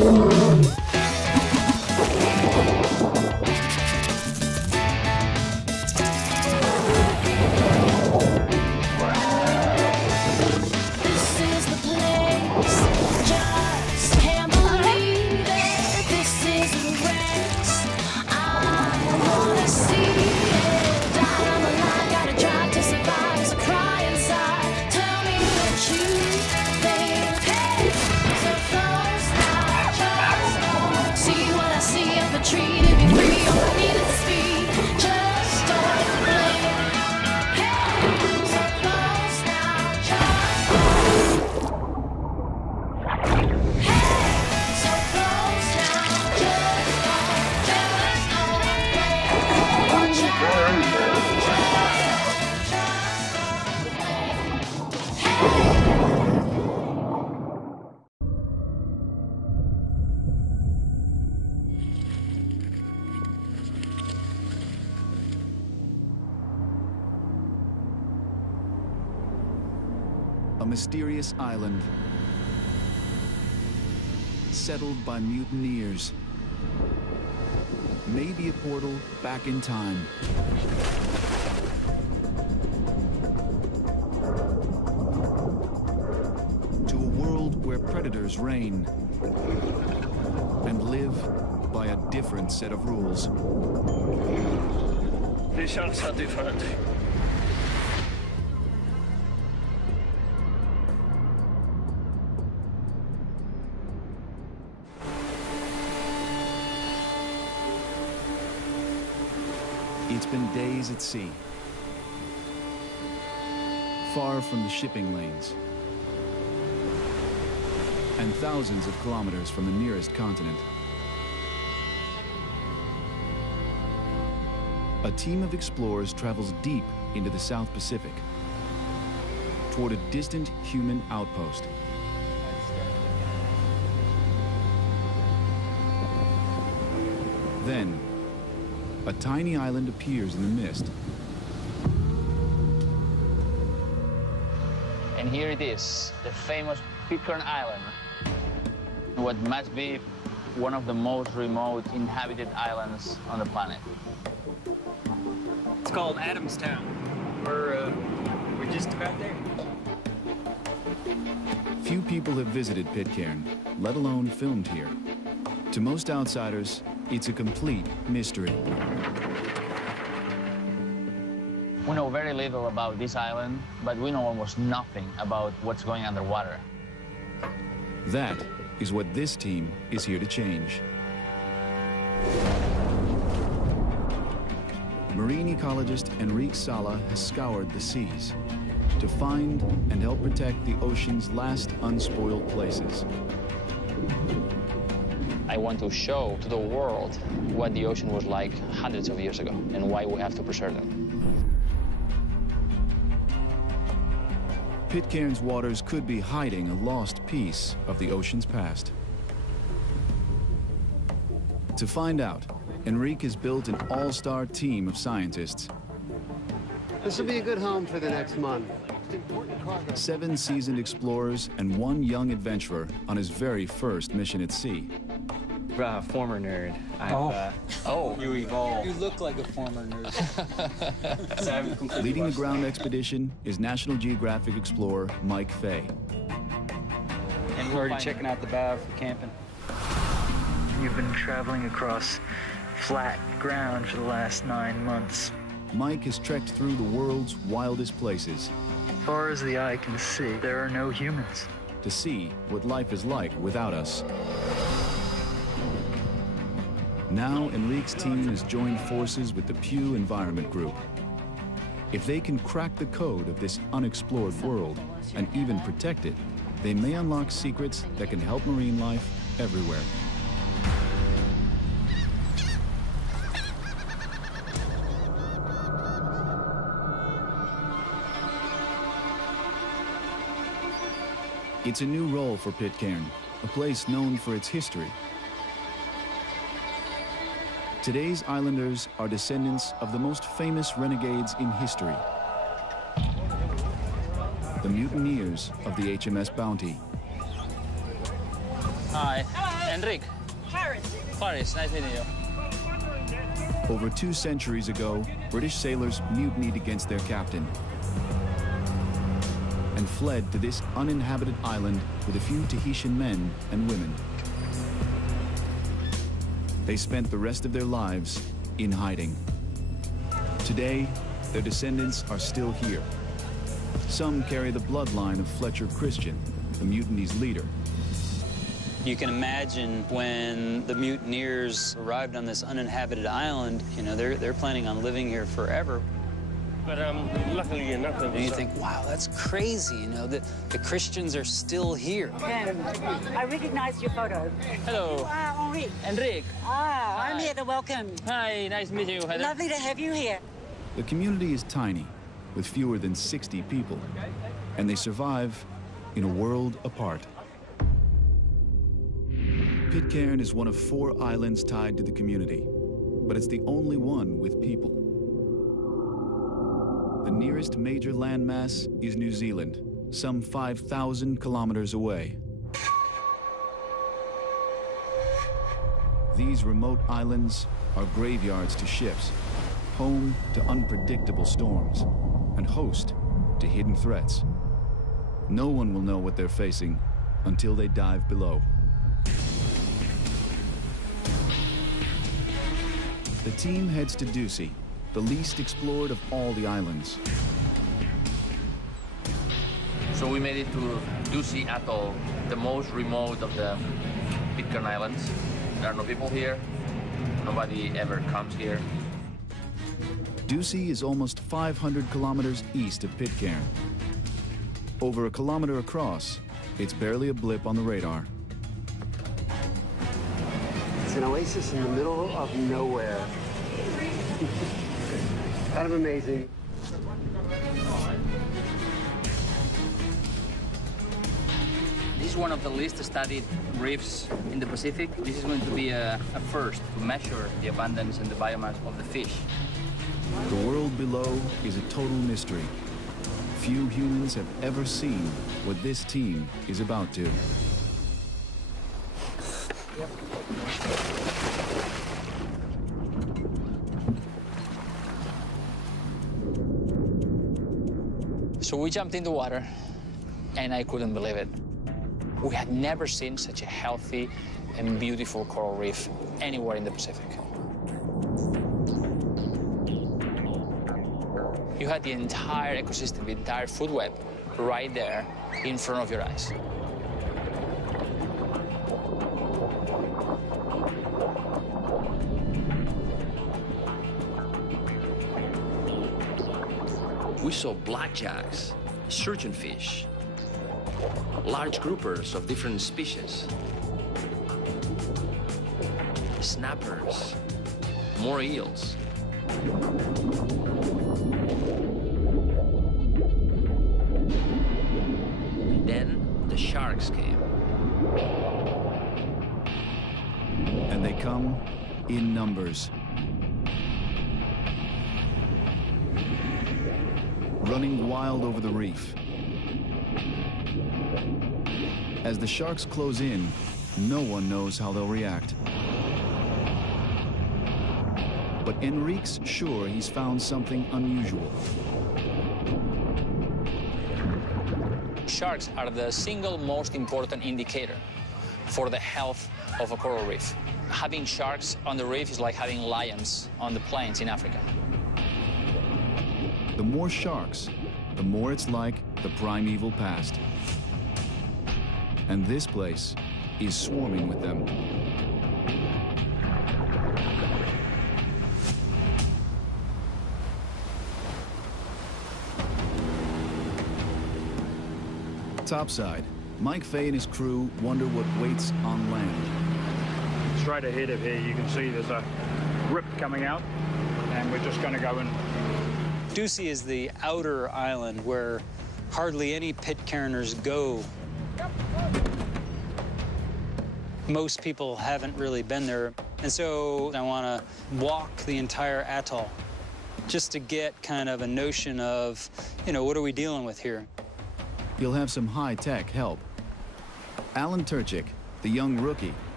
A mysterious island, settled by mutineers. Maybe a portal back in time. To a world where predators reign and live by a different set of rules. Det känns att det är för It's been days at sea, far from the shipping lanes, and thousands of kilometers from the nearest continent. A team of explorers travels deep into the South Pacific, toward a distant human outpost. Then, a tiny island appears in the mist. And here it is, the famous Pitcairn Island. What must be one of the most remote inhabited islands on the planet. It's called Adamstown. We're just about there. Few people have visited Pitcairn, let alone filmed here. To most outsiders, it's a complete mystery. We know very little about this island, but we know almost nothing about what's going underwater. That is what this team is here to change. Marine ecologist Enrique Sala has scoured the seas to find and help protect the ocean's last unspoiled places. I want to show to the world what the ocean was like hundreds of years ago and why we have to preserve them. Pitcairn's waters could be hiding a lost piece of the ocean's past. To find out, Enrique has built an all-star team of scientists. This will be a good home for the next month. 7 seasoned explorers and 1 young adventurer on his very first mission at sea. Former nerd. You evolved. You look like a former nerd. Leading the ground expedition is National Geographic explorer Mike Fay. And we're already checking out the bow for camping. You've been traveling across flat ground for the last 9 months. Mike has trekked through the world's wildest places. As far as the eye can see, there are no humans. To see what life is like without us. Now, Enrique's team has joined forces with the Pew Environment Group. If they can crack the code of this unexplored world and even protect it, they may unlock secrets that can help marine life everywhere. It's a new role for Pitcairn, a place known for its history. Today's islanders are descendants of the most famous renegades in history. The mutineers of the HMS Bounty. Hi. And Enrique. Clarice, nice meeting you. Over 2 centuries ago, British sailors mutinied against their captain and fled to this uninhabited island with a few Tahitian men and women. They spent the rest of their lives in hiding. Today, their descendants are still here. Some carry the bloodline of Fletcher Christian, the mutiny's leader. You can imagine when the mutineers arrived on this uninhabited island, you know, they're planning on living here forever. But luckily enough, And you think, wow, that's crazy, you know, that the Christians are still here. I recognize your photo. Hello. You are Henri. Enrique. I'm here to welcome. Hi, nice to meet you, Heather. Lovely to have you here. The community is tiny, with fewer than 60 people, and they survive in a world apart. Pitcairn is one of 4 islands tied to the community, but it's the only one with people. The nearest major landmass is New Zealand, some 5,000 kilometers away. These remote islands are graveyards to ships, home to unpredictable storms, and host to hidden threats. No one will know what they're facing until they dive below. The team heads to Ducie, the least explored of all the islands. So we made it to Ducie Atoll, the most remote of the Pitcairn Islands. There are no people here. Nobody ever comes here. Ducie is almost 500 kilometers east of Pitcairn. Over a kilometer across, it's barely a blip on the radar. It's an oasis in the middle of nowhere. Kind of amazing. This is one of the least studied reefs in the Pacific. This is going to be a first to measure the abundance and the biomass of the fish. The world below is a total mystery. Few humans have ever seen what this team is about to. So we jumped in the water, and I couldn't believe it. We had never seen such a healthy and beautiful coral reef anywhere in the Pacific. You had the entire ecosystem, the entire food web, right there in front of your eyes. We saw blackjacks, surgeonfish, large groupers of different species, snappers, more eels. Then the sharks came. And they come in numbers. Running wild over the reef. As the sharks close in, no one knows how they'll react. But Enrique's sure he's found something unusual. Sharks are the single most important indicator for the health of a coral reef. Having sharks on the reef is like having lions on the plains in Africa. The more sharks, the more it's like the primeval past. And this place is swarming with them. Topside, Mike Fay and his crew wonder what waits on land. Straight ahead of here, you can see there's a rip coming out, and we're just going to go in. Ducie is the outer island where hardly any Pitcairners go. Most people haven't really been there, and so I want to walk the entire atoll just to get kind of a notion of, you know, what are we dealing with here? You'll have some high-tech help. Alan Turchik, the young rookie,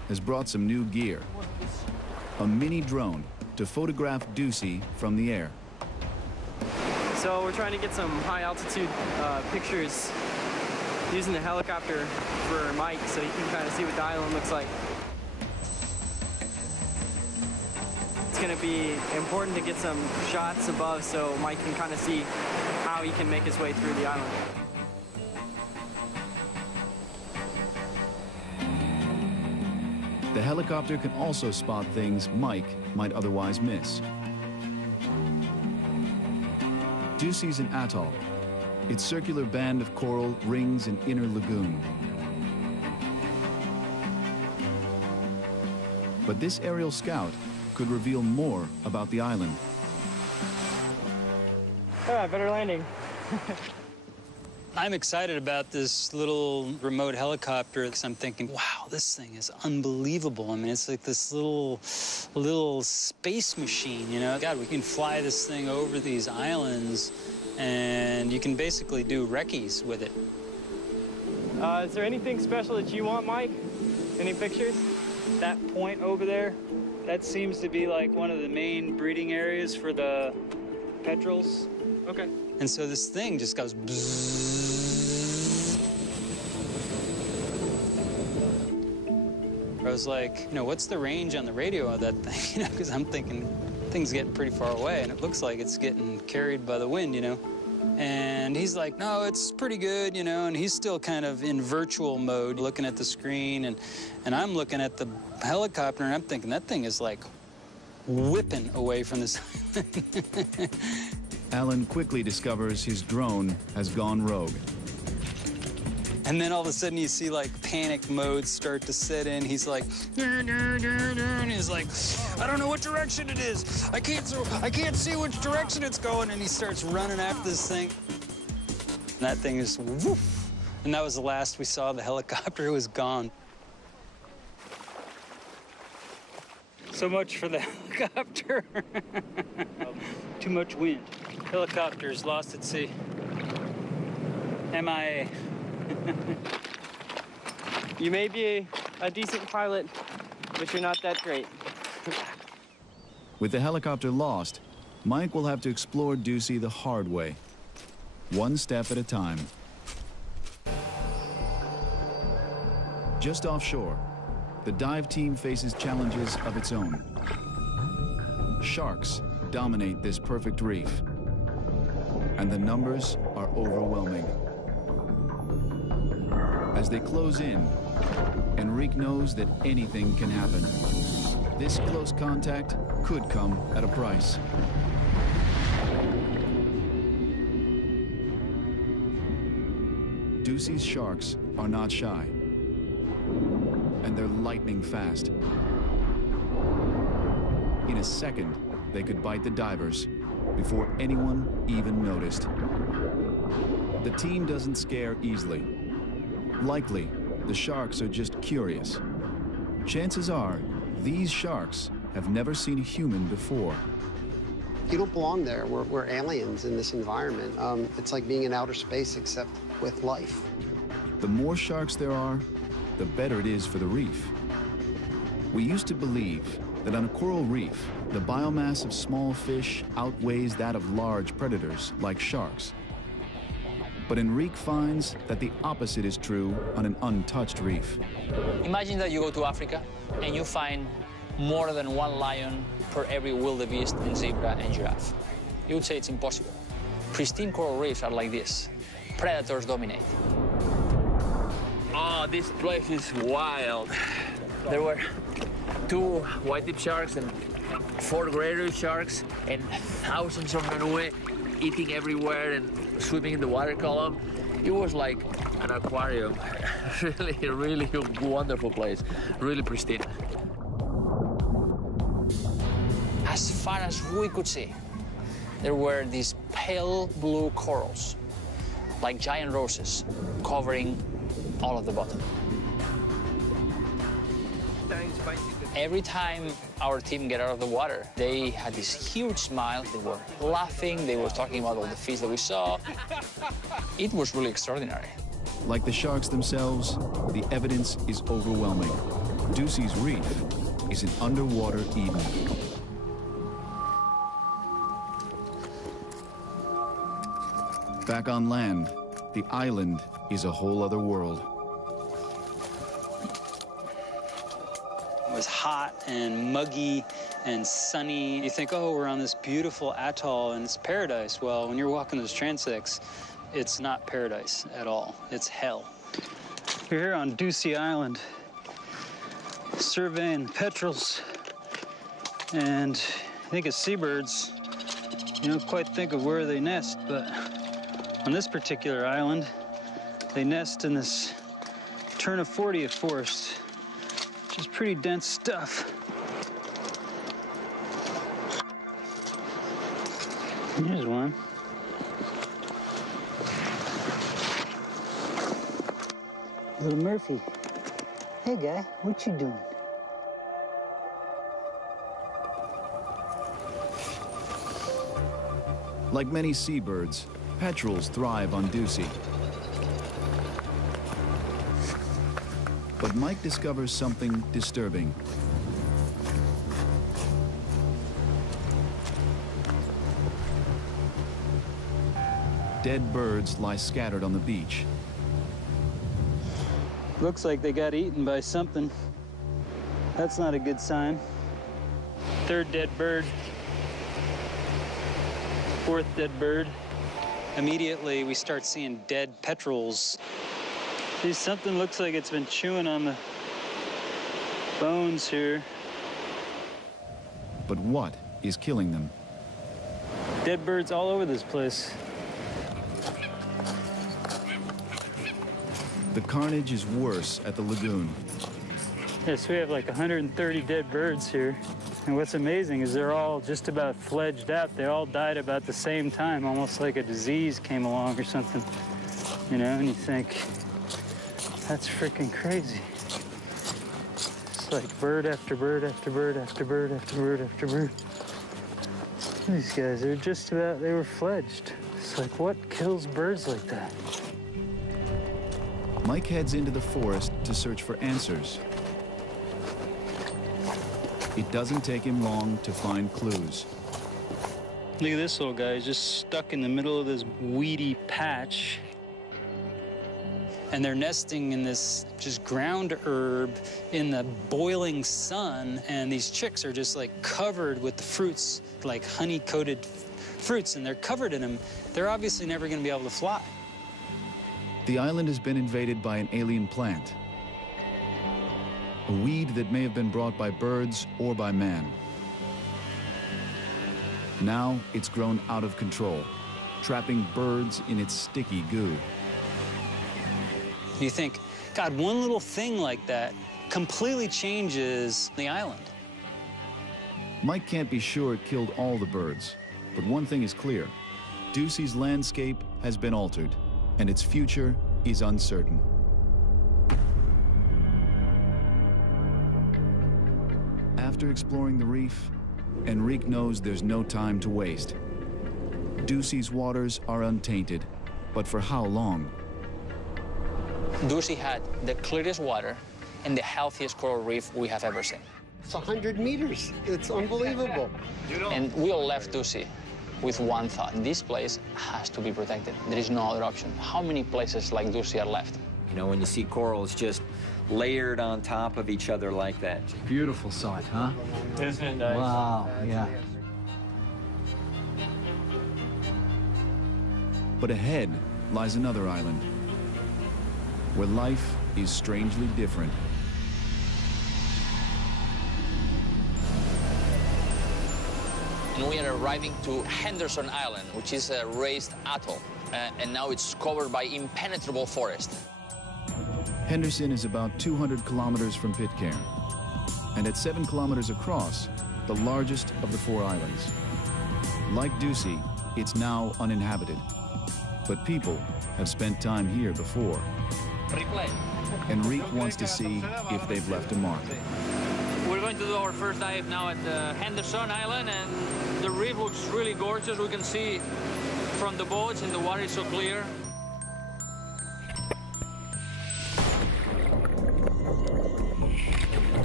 has brought some new gear. A mini drone to photograph Ducey from the air. So we're trying to get some high altitude pictures using the helicopter for Mike so he can kind of see what the island looks like. It's going to be important to get some shots above so Mike can kind of see how he can make his way through the island. The helicopter can also spot things Mike might otherwise miss. Ducey's an atoll. Its circular band of coral rings an inner lagoon. But this aerial scout could reveal more about the island. Ah, better landing. I'm excited about this little remote helicopter because I'm thinking, wow, this thing is unbelievable. I mean, it's like this little space machine, you know? God, we can fly this thing over these islands and you can basically do recce's with it. Is there anything special that you want, Mike? Any pictures? That point over there, that seems to be like one of the main breeding areas for the petrels. Okay. And so this thing just goes bzzz. I was like, you know, what's the range on the radio of that thing? You know, because I'm thinking thing's getting pretty far away, and it looks like it's getting carried by the wind, you know. And he's like, no, it's pretty good, you know, and he's still kind of in virtual mode, looking at the screen, and I'm looking at the helicopter, and I'm thinking that thing is like whipping away from this island. Alan quickly discovers his drone has gone rogue. And then all of a sudden you see like panic mode start to set in. He's like, and he's like, I don't know what direction it is. I can't see which direction it's going. And he starts running after this thing. And that thing is woof. And that was the last we saw of the helicopter. It was gone. So much for the helicopter. Too much wind. Helicopter's lost at sea. MIA. You may be a decent pilot, but you're not that great. With the helicopter lost, Mike will have to explore Ducey the hard way, one step at a time. Just offshore, the dive team faces challenges of its own. Sharks dominate this perfect reef, and the numbers are overwhelming. As they close in, Enrique knows that anything can happen. This close contact could come at a price. Ducey's sharks are not shy, and they're lightning fast. In a second, they could bite the divers before anyone even noticed. The team doesn't scare easily. Likely, the sharks are just curious. Chances are, these sharks have never seen a human before. You don't belong there. We're aliens in this environment. It's like being in outer space, except with life. The more sharks there are, the better it is for the reef. We used to believe that on a coral reef, the biomass of small fish outweighs that of large predators like sharks. But Enrique finds that the opposite is true on an untouched reef. Imagine that you go to Africa and you find more than one lion per every wildebeest and zebra and giraffe. You would say it's impossible. Pristine coral reefs are like this. Predators dominate. Oh, this place is wild. There were 2 white-tip sharks and 4 greater sharks and thousands of manue eating everywhere and swimming in the water column. It was like an aquarium. really wonderful place. Really pristine. As far as we could see, there were these pale blue corals, like giant roses, covering all of the bottom. Every time our team get out of the water, they had this huge smile. They were laughing. They were talking about all the fish that we saw. It was really extraordinary. Like the sharks themselves, the evidence is overwhelming. Ducey's Reef is an underwater Eden. Back on land, the island is a whole other world. It was hot and muggy and sunny. You think, oh, we're on this beautiful atoll and it's paradise. Well, when you're walking those transects, it's not paradise at all. It's hell. We're here on Ducey Island, surveying petrels and I think of seabirds. You don't quite think of where they nest, but on this particular island, they nest in this Turnifordia forest, which is pretty dense stuff. Here's one. Little Murphy. Hey, guy, what you doing? Like many seabirds, petrels thrive on Ducey. But Mike discovers something disturbing. Dead birds lie scattered on the beach. Looks like they got eaten by something. That's not a good sign. Third dead bird. Fourth dead bird. Immediately, we start seeing dead petrels. See, something looks like it's been chewing on the bones here. But what is killing them? Dead birds all over this place. The carnage is worse at the lagoon. Yes, we have like 130 dead birds here. And what's amazing is they're all just about fledged out. They all died about the same time, almost like a disease came along or something. You know, and you think, that's freaking crazy. It's like bird after bird after bird after bird after bird after bird. These guys, they're just about, they were fledged. It's like, what kills birds like that? Mike heads into the forest to search for answers. It doesn't take him long to find clues. Look at this little guy. He's just stuck in the middle of this weedy patch. And they're nesting in this just ground herb in the boiling sun. And these chicks are just like covered with the fruits, like honey-coated fruits, and they're covered in them. They're obviously never going to be able to fly. The island has been invaded by an alien plant. A weed that may have been brought by birds or by man. Now it's grown out of control, trapping birds in its sticky goo. You think, God, one little thing like that completely changes the island. Mike can't be sure it killed all the birds, but one thing is clear. Ducey's landscape has been altered, and its future is uncertain. After exploring the reef, Enrique knows there's no time to waste. Ducey's waters are untainted, but for how long? Ducey had the clearest water and the healthiest coral reef we have ever seen. It's 100 meters. It's unbelievable. And we all left Ducey with one thought. This place has to be protected. There is no other option. How many places like Ducey are left? You know, when you see corals just layered on top of each other like that. Beautiful sight, huh? Isn't it nice? Wow, yeah. But ahead lies another island, where life is strangely different. And we are arriving to Henderson Island, which is a raised atoll, and now it's covered by impenetrable forest. Henderson is about 200 kilometers from Pitcairn, and at 7 kilometers across, the largest of the 4 islands. Like Ducey, it's now uninhabited, but people have spent time here before. Replay. Enrique wants to see if they've left a mark. We're going to do our first dive now at Henderson Island, and the reef looks really gorgeous. We can see from the boats, and the water is so clear.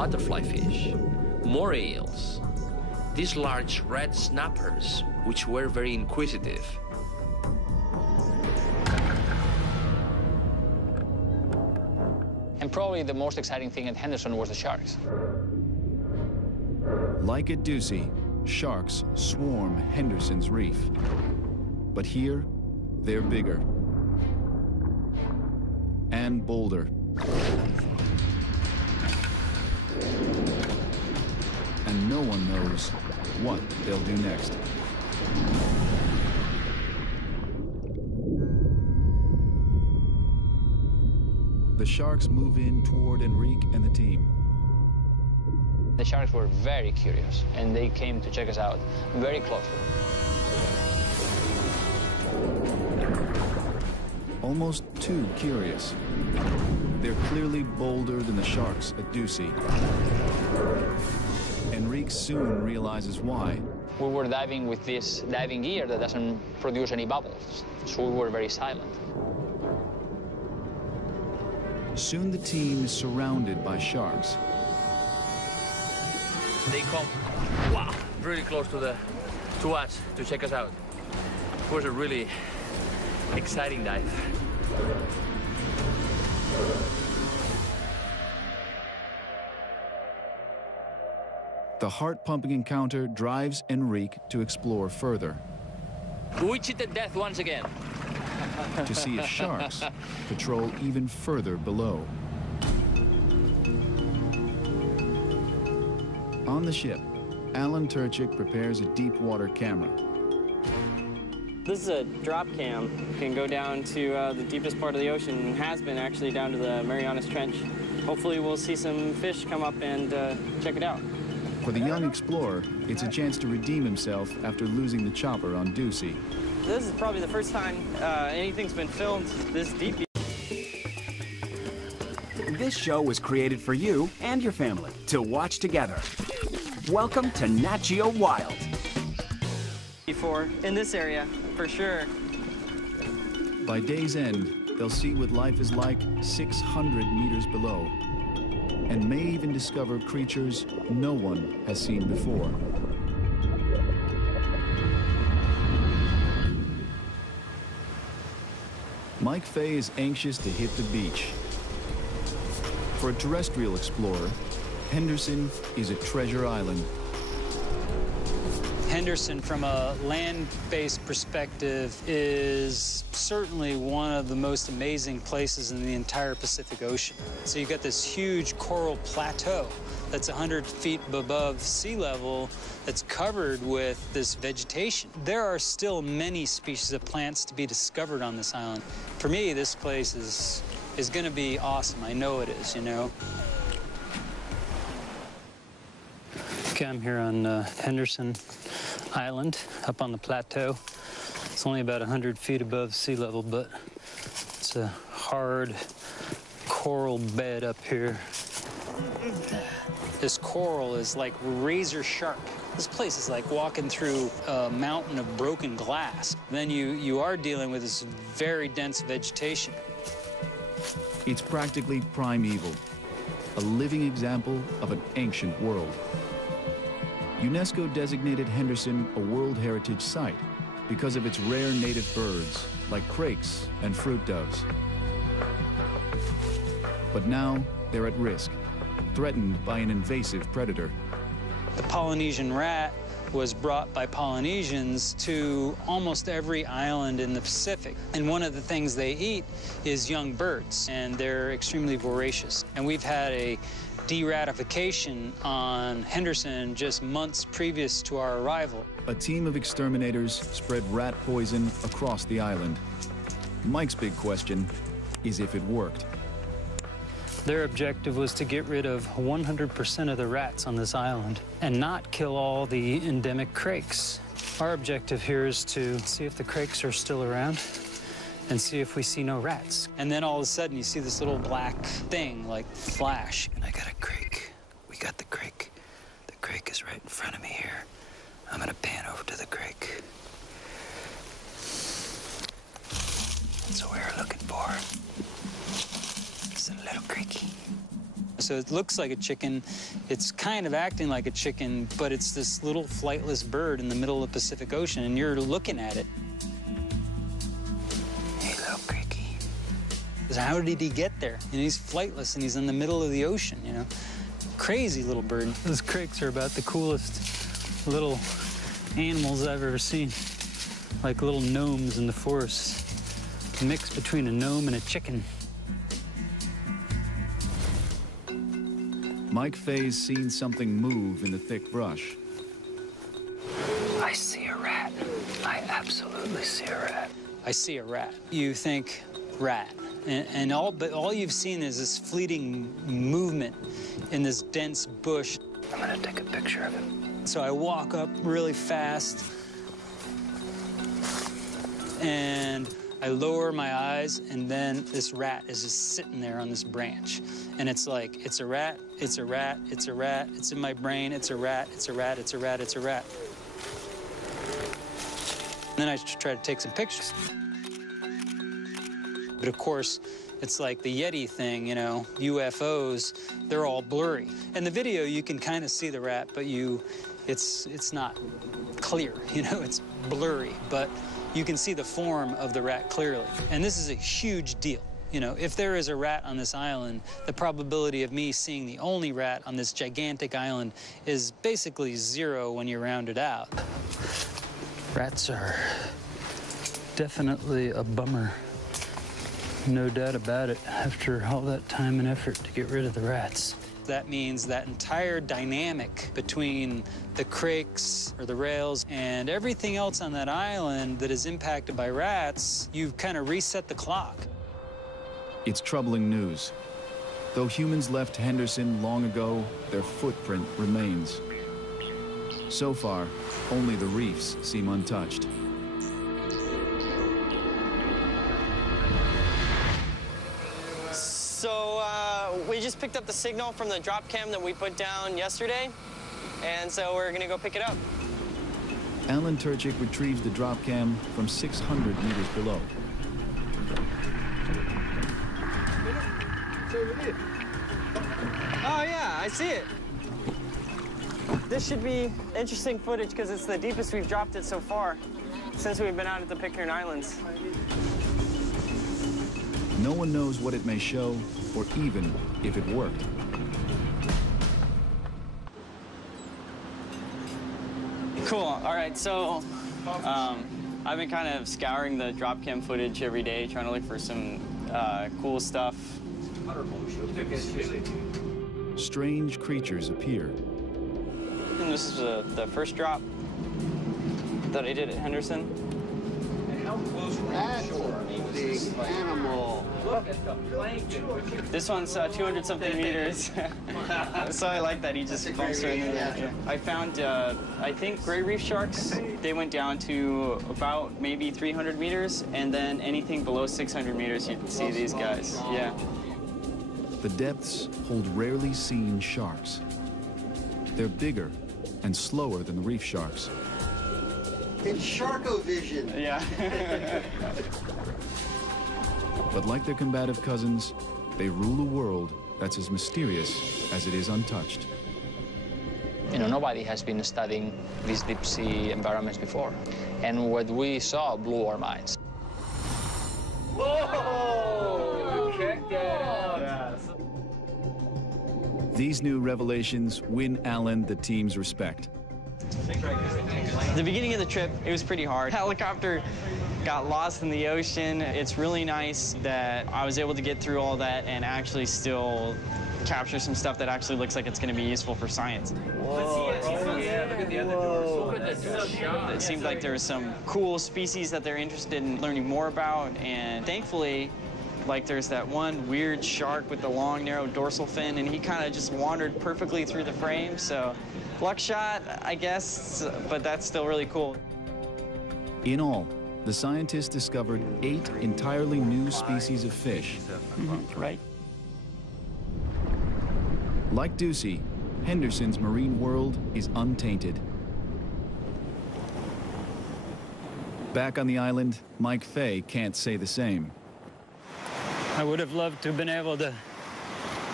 butterfly fish, more eels, these large red snappers, which were very inquisitive. And probably the most exciting thing at Henderson was the sharks. Like at Ducie, sharks swarm Henderson's reef. But here, they're bigger and bolder. And no one knows what they'll do next. The sharks move in toward Enrique and the team. The sharks were very curious, and they came to check us out very closely. Almost too curious. They're clearly bolder than the sharks at Ducie. Enrique soon realizes why. We were diving with this diving gear that doesn't produce any bubbles, so we were very silent. Soon the team is surrounded by sharks. They come, wow, really close to us to check us out. It was a really exciting dive. The heart-pumping encounter drives Enrique to explore further. We cheated death once again. To see if sharks patrol even further below. On the ship, Alan Turchik prepares a deep water camera. This is a drop cam. It can go down to the deepest part of the ocean, and has been actually down to the Marianas Trench. Hopefully we'll see some fish come up and check it out. For the young explorer, it's a chance to redeem himself after losing the chopper on Ducie. This is probably the first time anything's been filmed this deep. This show was created for you and your family to watch together. Welcome to Nat Geo Wild. Before, in this area, for sure. By day's end, they'll see what life is like 600 meters below, and may even discover creatures no one has seen before. Mike Fay is anxious to hit the beach. For a terrestrial explorer, Henderson is a treasure island. Henderson, from a land-based perspective, is certainly one of the most amazing places in the entire Pacific Ocean. So you've got this huge coral plateau that's 100 feet above sea level that's covered with this vegetation. There are still many species of plants to be discovered on this island. For me, this place is going to be awesome. I know it is, you know. Okay, I'm here on Henderson Island, up on the plateau. It's only about 100 feet above sea level, but it's a hard coral bed up here. This coral is like razor sharp. This place is like walking through a mountain of broken glass. Then you are dealing with this very dense vegetation. It's practically primeval, a living example of an ancient world. UNESCO designated Henderson a World Heritage Site because of its rare native birds, like crakes and fruit doves. But now they're at risk, threatened by an invasive predator. The Polynesian rat was brought by Polynesians to almost every island in the Pacific. And one of the things they eat is young birds, and they're extremely voracious. And we've had a de-ratification on Henderson just months previous to our arrival. A team of exterminators spread rat poison across the island. Mike's big question is if it worked. Their objective was to get rid of 100% of the rats on this island and not kill all the endemic crakes. Our objective here is to see if the crakes are still around and see if we see no rats. And then all of a sudden you see this little black thing like flash. And I got a crake. We got the crake. The crake is right in front of me here. I'm gonna pan over to the crake. That's what we were looking for. It's a little creaky. As So it looks like a chicken. It's kind of acting like a chicken, but it's this little flightless bird in the middle of the Pacific Ocean, and you're looking at it. Hey, little cricky. How did he get there? And he's flightless, and he's in the middle of the ocean, you know? Crazy little bird. Those cricks are about the coolest little animals I've ever seen. Like little gnomes in the forest. A mix between a gnome and a chicken. Mike Fay's seen something move in the thick brush. I see a rat. I absolutely see a rat. I see a rat. You think rat. But all you've seen is this fleeting movement in this dense bush. I'm gonna take a picture of it. So I walk up really fast, and I lower my eyes, and then this rat is just sitting there on this branch. And it's like, it's a rat, it's a rat, it's a rat, it's in my brain, it's a rat, it's a rat, it's a rat, it's a rat. And then I try to take some pictures. But of course, it's like the Yeti thing, you know, UFOs, they're all blurry. In the video, you can kind of see the rat, but it's not clear, you know, it's blurry, but you can see the form of the rat clearly. And this is a huge deal. You know, if there is a rat on this island, the probability of me seeing the only rat on this gigantic island is basically 0 when you round it out. Rats are definitely a bummer. No doubt about it, after all that time and effort to get rid of the rats. That means that entire dynamic between the creeks or the rails and everything else on that island that is impacted by rats, you've kind of reset the clock. It's troubling news. Though humans left Henderson long ago, their footprint remains. So far, only the reefs seem untouched. So we just picked up the signal from the drop cam that we put down yesterday, and so we're gonna go pick it up. Alan Turchik retrieves the drop cam from 600 meters below. Oh yeah, I see it. This should be interesting footage because it's the deepest we've dropped it so far since we've been out at the Pitcairn Islands. No one knows what it may show, or even if it worked. Cool. All right, so I've been kind of scouring the drop cam footage every day, trying to look for some cool stuff. Strange creatures appear. And this is the first drop that I did at Henderson. And how close were you to shore? Big animal. This one's 200-something meters. So I like that he just bumps right in there. Yeah. I found, I think, gray reef sharks. They went down to about maybe 300 meters, and then anything below 600 meters, you can see these guys. Yeah. The depths hold rarely seen sharks. They're bigger and slower than the reef sharks. It's Sharko-vision. Yeah. But like their combative cousins, they rule a world that's as mysterious as it is untouched. You know, nobody has been studying these deep sea environments before. And what we saw blew our minds. Whoa! Check that out. These new revelations win Alan the team's respect. The beginning of the trip, it was pretty hard. Helicopter got lost in the ocean. It's really nice that I was able to get through all that and actually still capture some stuff that actually looks like it's going to be useful for science. Whoa. It seemed like there were some cool species that they're interested in learning more about, and thankfully, like there's that one weird shark with the long, narrow dorsal fin, and he kind of just wandered perfectly through the frame, so luck shot, I guess, but that's still really cool. In all, the scientists discovered 8 entirely new species of fish. Right. Like Ducey, Henderson's marine world is untainted. Back on the island, Mike Fay can't say the same. I would have loved to have been able to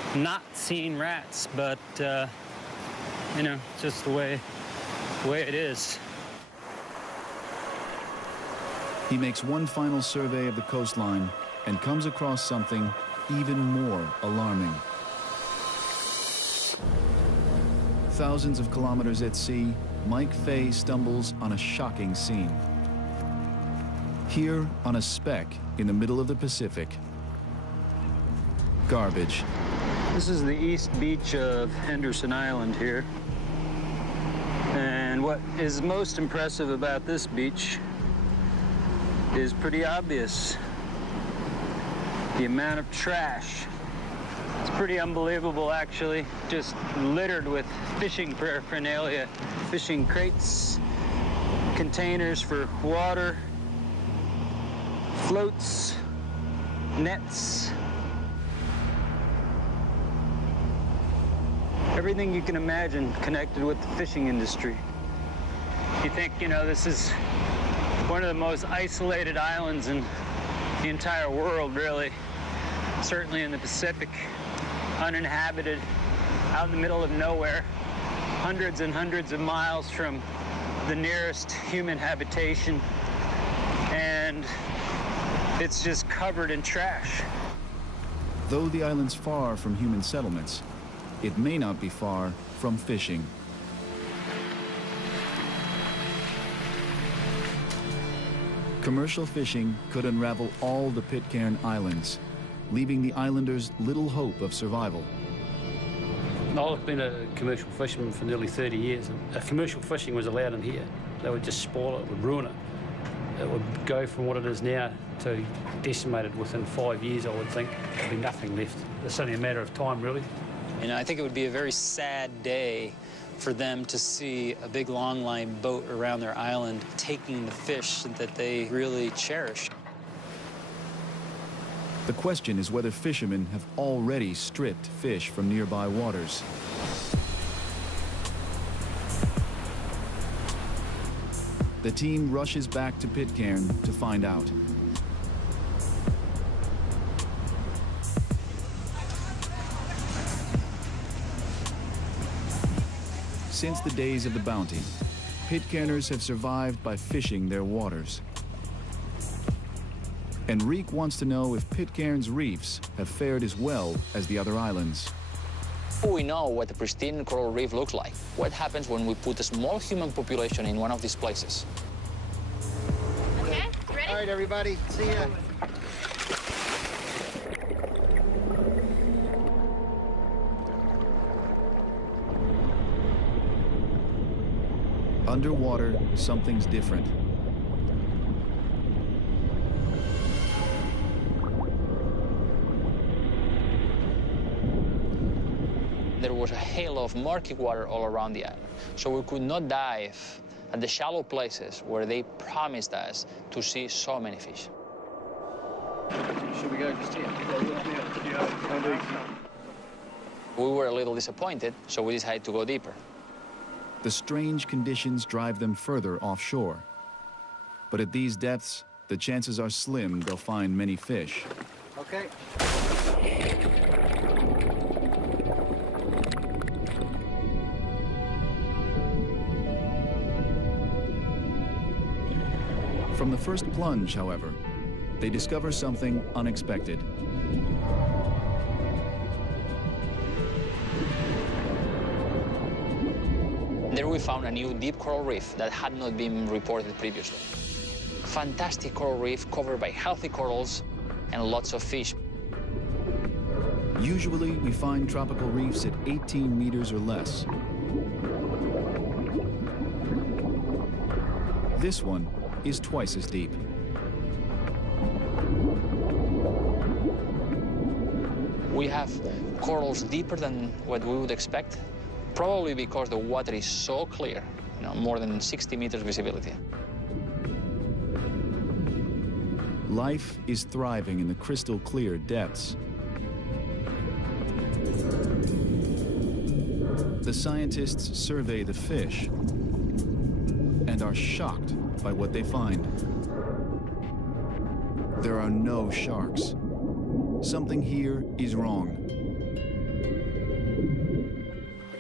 not seen rats, but, you know, just the way it is. He makes one final survey of the coastline and comes across something even more alarming. Thousands of kilometers at sea, Mike Fay stumbles on a shocking scene. Here on a speck in the middle of the Pacific, garbage. This is the east beach of Henderson Island here. And what is most impressive about this beach is pretty obvious. The amount of trash. It's pretty unbelievable, actually. Just littered with fishing paraphernalia. Fishing crates, containers for water, floats, nets. Everything you can imagine connected with the fishing industry. You think, you know, this is one of the most isolated islands in the entire world, really. Certainly in the Pacific, uninhabited, out in the middle of nowhere, hundreds and hundreds of miles from the nearest human habitation, and it's just covered in trash. Though the island's far from human settlements, it may not be far from fishing. Commercial fishing could unravel all the Pitcairn Islands, leaving the islanders little hope of survival. I've been a commercial fisherman for nearly 30 years, and if commercial fishing was allowed in here, they would just spoil it, would ruin it. It would go from what it is now to decimated within 5 years, I would think. There'd be nothing left. It's only a matter of time, really. And I think it would be a very sad day for them to see a big longline boat around their island taking the fish that they really cherish. The question is whether fishermen have already stripped fish from nearby waters. The team rushes back to Pitcairn to find out. Since the days of the bounty, Pitcairners have survived by fishing their waters. Enrique wants to know if Pitcairn's reefs have fared as well as the other islands. We know what a pristine coral reef looks like. What happens when we put a small human population in one of these places? Okay, ready? All right, everybody, see ya. Underwater, something's different. There was a hail of murky water all around the island, so we could not dive at the shallow places where they promised us to see so many fish. Should we go just here? We were a little disappointed, so we decided to go deeper. The strange conditions drive them further offshore. But at these depths, the chances are slim they'll find many fish. Okay. From the first plunge, however, they discover something unexpected. There we found a new deep coral reef that had not been reported previously. Fantastic coral reef covered by healthy corals and lots of fish. Usually, we find tropical reefs at 18 meters or less. This one is twice as deep. We have corals deeper than what we would expect, probably because the water is so clear, more than 60 meters visibility. Life is thriving in the crystal clear depths. The scientists survey the fish and are shocked by what they find. There are no sharks. Something here is wrong.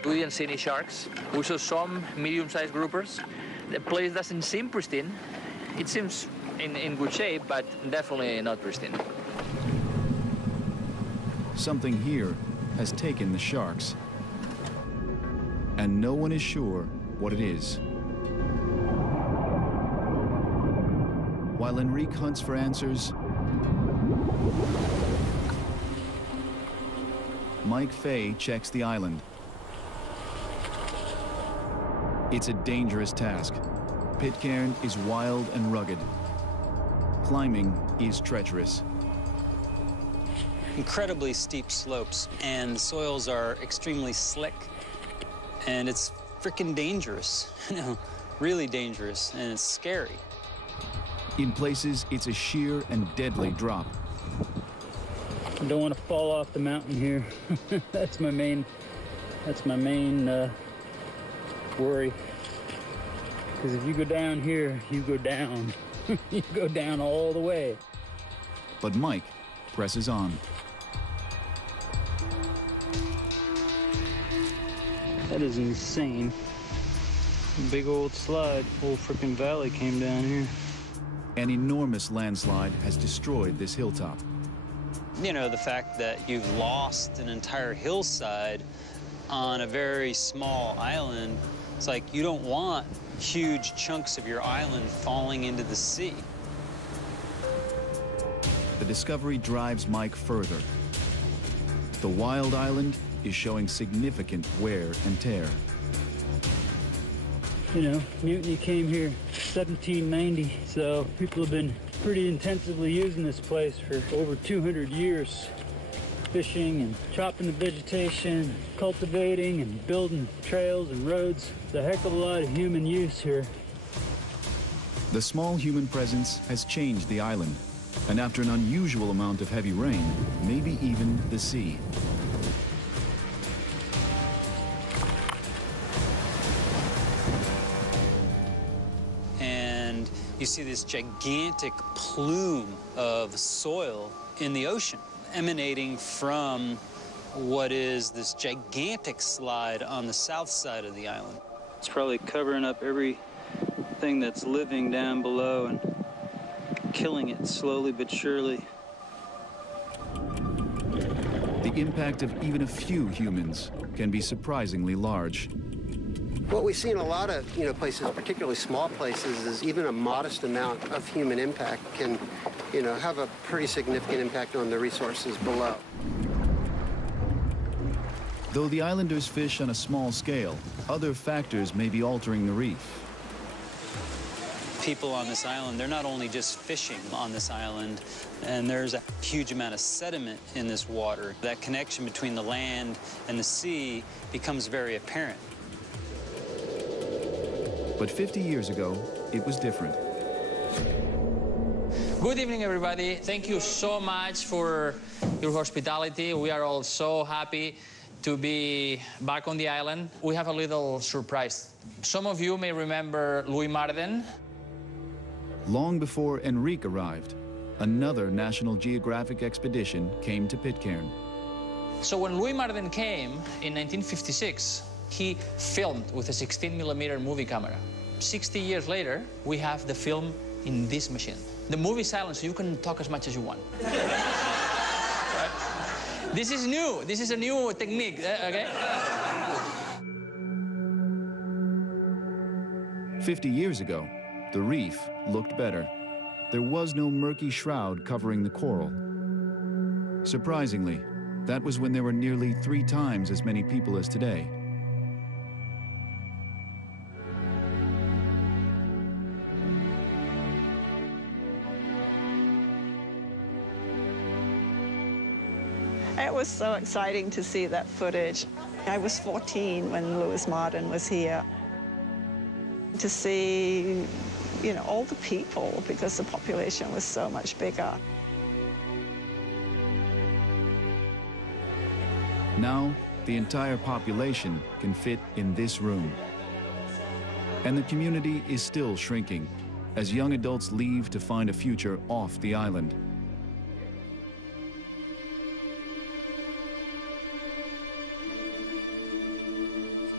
We didn't see any sharks. We saw some medium-sized groupers. The place doesn't seem pristine. It seems in good shape, but definitely not pristine. Something here has taken the sharks, and no one is sure what it is. While Enrique hunts for answers, Mike Fay checks the island. It's a dangerous task. Pitcairn is wild and rugged. Climbing is treacherous. Incredibly steep slopes, and the soils are extremely slick, and it's freaking dangerous, really dangerous, and it's scary. In places, it's a sheer and deadly drop. I don't want to fall off the mountain here. That's my main worry. Because if you go down here, you go down. You go down all the way. But Mike presses on. That is insane. Big old slide. Whole freaking valley came down here. An enormous landslide has destroyed this hilltop. You know, the fact that you've lost an entire hillside on a very small island, it's like you don't want huge chunks of your island falling into the sea. The discovery drives Mike further. The wild island is showing significant wear and tear. You know, Mutiny came here 1790, so people have been pretty intensively using this place for over 200 years. Fishing and chopping the vegetation, cultivating and building trails and roads. It's a heck of a lot of human use here. The small human presence has changed the island, and after an unusual amount of heavy rain, maybe even the sea. And you see this gigantic plume of soil in the ocean, emanating from what is this gigantic slide on the south side of the island. It's probably covering up everything that's living down below and killing it slowly but surely. The impact of even a few humans can be surprisingly large. What we see in a lot of places, particularly small places, is even a modest amount of human impact can have a pretty significant impact on the resources below. Though the islanders fish on a small scale, other factors may be altering the reef. People on this island, they're not only just fishing on this island, and there's a huge amount of sediment in this water. That connection between the land and the sea becomes very apparent. But 50 years ago, it was different. Good evening, everybody. Thank you so much for your hospitality. We are all so happy to be back on the island. We have a little surprise. Some of you may remember Louis Marden. Long before Enrique arrived, another National Geographic expedition came to Pitcairn. So when Louis Marden came in 1956, he filmed with a 16mm movie camera. 60 years later, we have the film in this machine. The movie is silent, so you can talk as much as you want. Right? This is new. This is a new technique, okay? 50 years ago, the reef looked better. There was no murky shroud covering the coral. Surprisingly, that was when there were nearly 3 times as many people as today. It was so exciting to see that footage. I was 14 when Louis Marden was here. To see, all the people, because the population was so much bigger. Now, the entire population can fit in this room. And the community is still shrinking as young adults leave to find a future off the island.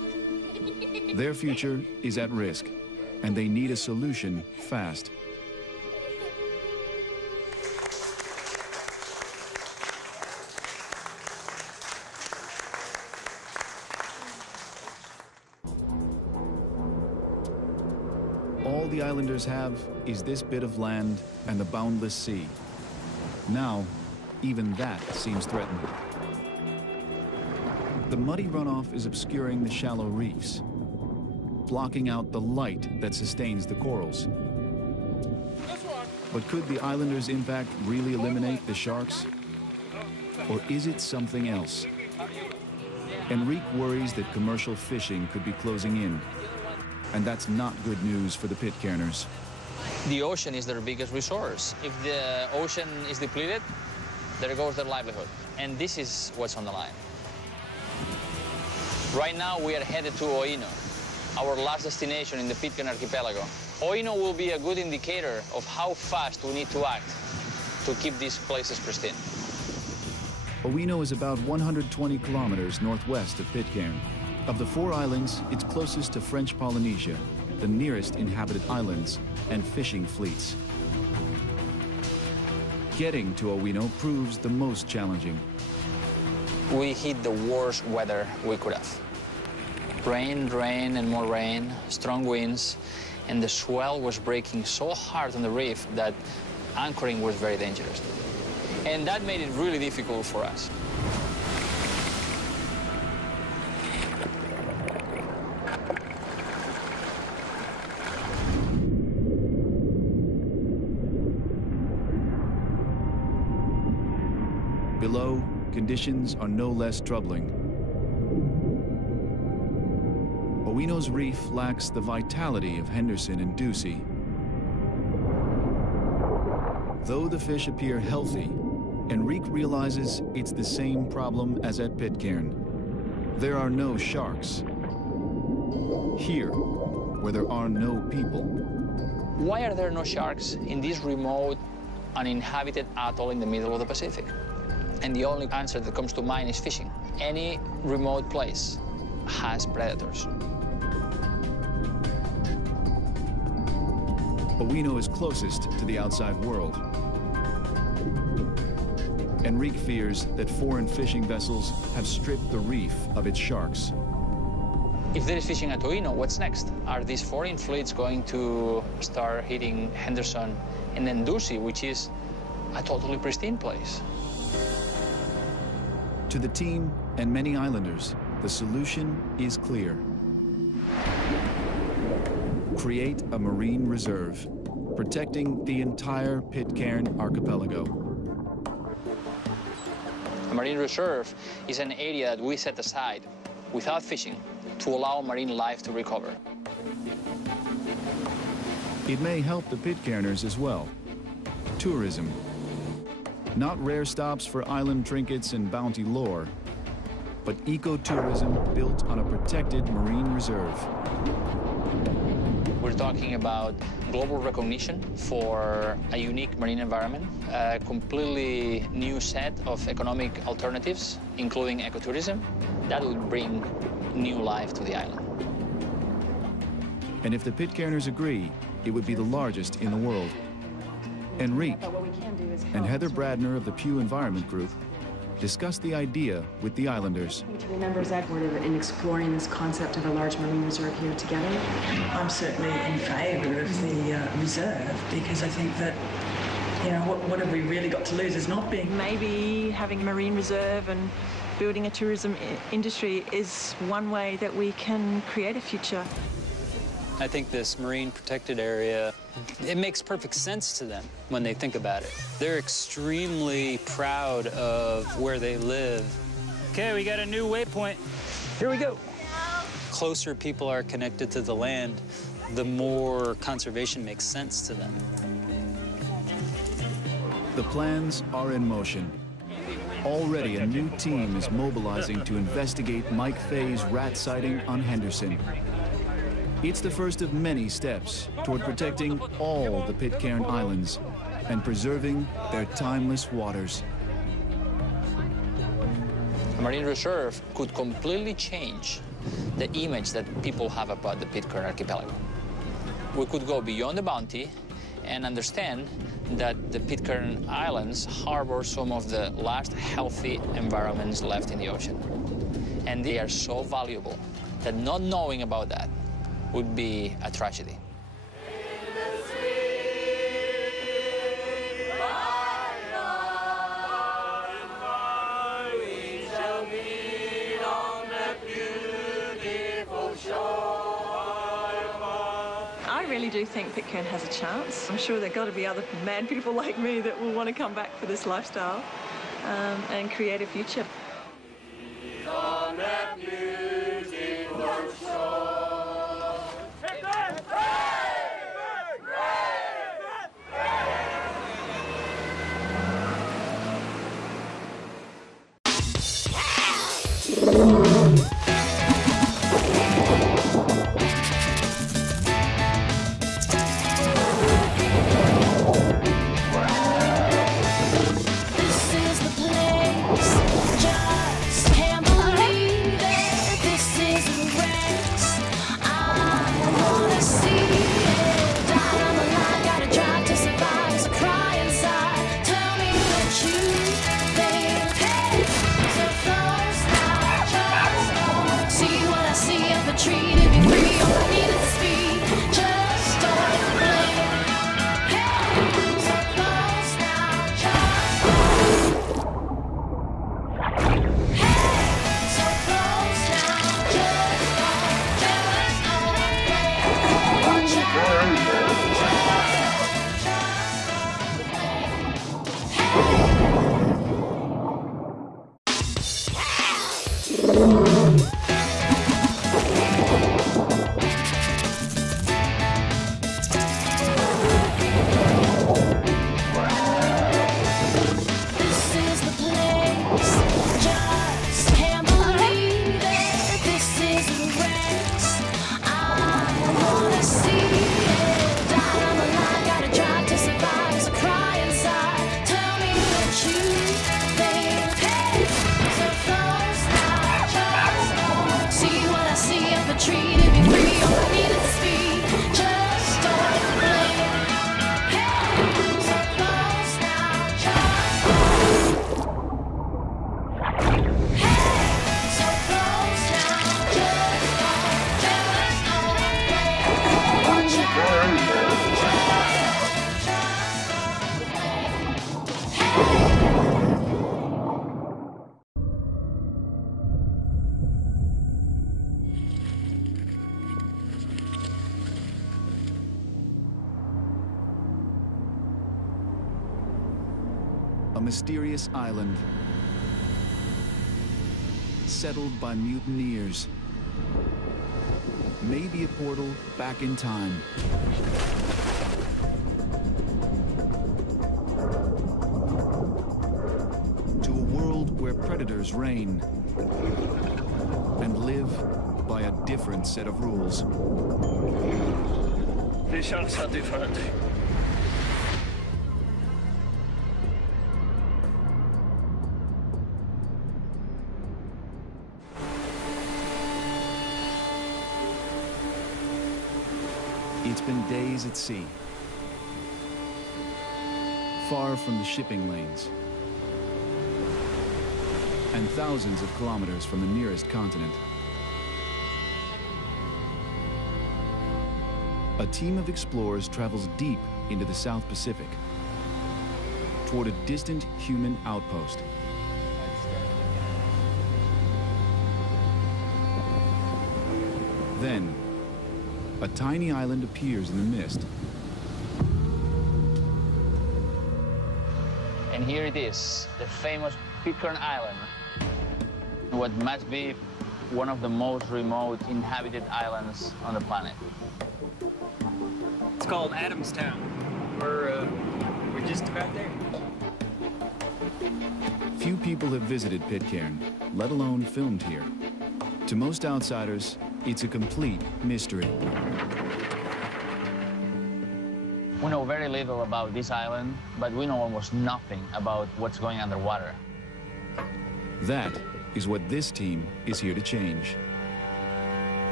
Their future is at risk, and they need a solution fast. All the islanders have is this bit of land and the boundless sea. Now, even that seems threatened. The muddy runoff is obscuring the shallow reefs, blocking out the light that sustains the corals. But could the islanders' impact really eliminate the sharks? Or is it something else? Enrique worries that commercial fishing could be closing in, and that's not good news for the Pitcairners. The ocean is their biggest resource. If the ocean is depleted, there goes their livelihood. And this is what's on the line. Right now, we are headed to Oino, our last destination in the Pitcairn archipelago. Oino will be a good indicator of how fast we need to act to keep these places pristine. Oino is about 120 kilometers northwest of Pitcairn. Of the 4 islands, it's closest to French Polynesia, the nearest inhabited islands and fishing fleets. Getting to Oino proves the most challenging. We hit the worst weather we could have. Rain, rain, and more rain, strong winds, and the swell was breaking so hard on the reef that anchoring was very dangerous. And that made it really difficult for us. Below, conditions are no less troubling. Oino's reef lacks the vitality of Henderson and Ducie. Though the fish appear healthy, Enrique realizes it's the same problem as at Pitcairn. There are no sharks. Here, where there are no people. Why are there no sharks in this remote, uninhabited atoll in the middle of the Pacific? And the only answer that comes to mind is fishing. Any remote place has predators. Oino is closest to the outside world. Enrique fears that foreign fishing vessels have stripped the reef of its sharks. If there is fishing at Oino, what's next? Are these foreign fleets going to start hitting Henderson and then Ducie, which is a totally pristine place? To the team and many islanders, the solution is clear. Create a marine reserve, protecting the entire Pitcairn archipelago. A marine reserve is an area that we set aside without fishing to allow marine life to recover. It may help the Pitcairners as well. Tourism. Not rare stops for island trinkets and bounty lore, but ecotourism built on a protected marine reserve. We're talking about global recognition for a unique marine environment, a completely new set of economic alternatives, including ecotourism, that would bring new life to the island. And if the Pitcairners agree, it would be the largest in the world. Enrique and Heather Bradner of the Pew Environment Group discussed the idea with the islanders. To the members that were in exploring this concept of a large marine reserve here together. I'm certainly in favour of the reserve because I think that, you know, what have we really got to lose is not being... Maybe having a marine reserve and building a tourism industry is one way that we can create a future. I think this marine protected area, it makes perfect sense to them when they think about it. They're extremely proud of where they live. Okay, we got a new waypoint. Here we go. Closer people are connected to the land, the more conservation makes sense to them. The plans are in motion. Already a new team is mobilizing to investigate Mike Fay's rat sighting on Henderson. It's the first of many steps toward protecting all the Pitcairn Islands and preserving their timeless waters. A marine reserve could completely change the image that people have about the Pitcairn Archipelago. We could go beyond the bounty and understand that the Pitcairn Islands harbor some of the last healthy environments left in the ocean. And they are so valuable that not knowing about that would be a tragedy. I really do think Pitcairn has a chance. I'm sure there have got to be other mad people like me that will want to come back for this lifestyle and create a future. A mysterious island settled by mutineers. Maybe a portal back in time. To a world where predators reign and live by a different set of rules. The sharks are different. It's been days at sea, far from the shipping lanes, and thousands of kilometers from the nearest continent. A team of explorers travels deep into the South Pacific, toward a distant human outpost. Then, a tiny island appears in the mist. And here it is, the famous Pitcairn Island, what must be one of the most remote inhabited islands on the planet. It's called Adamstown. We're just about there. Few people have visited Pitcairn, let alone filmed here. To most outsiders, it's a complete mystery. We know very little about this island, but we know almost nothing about what's going underwater. That is what this team is here to change.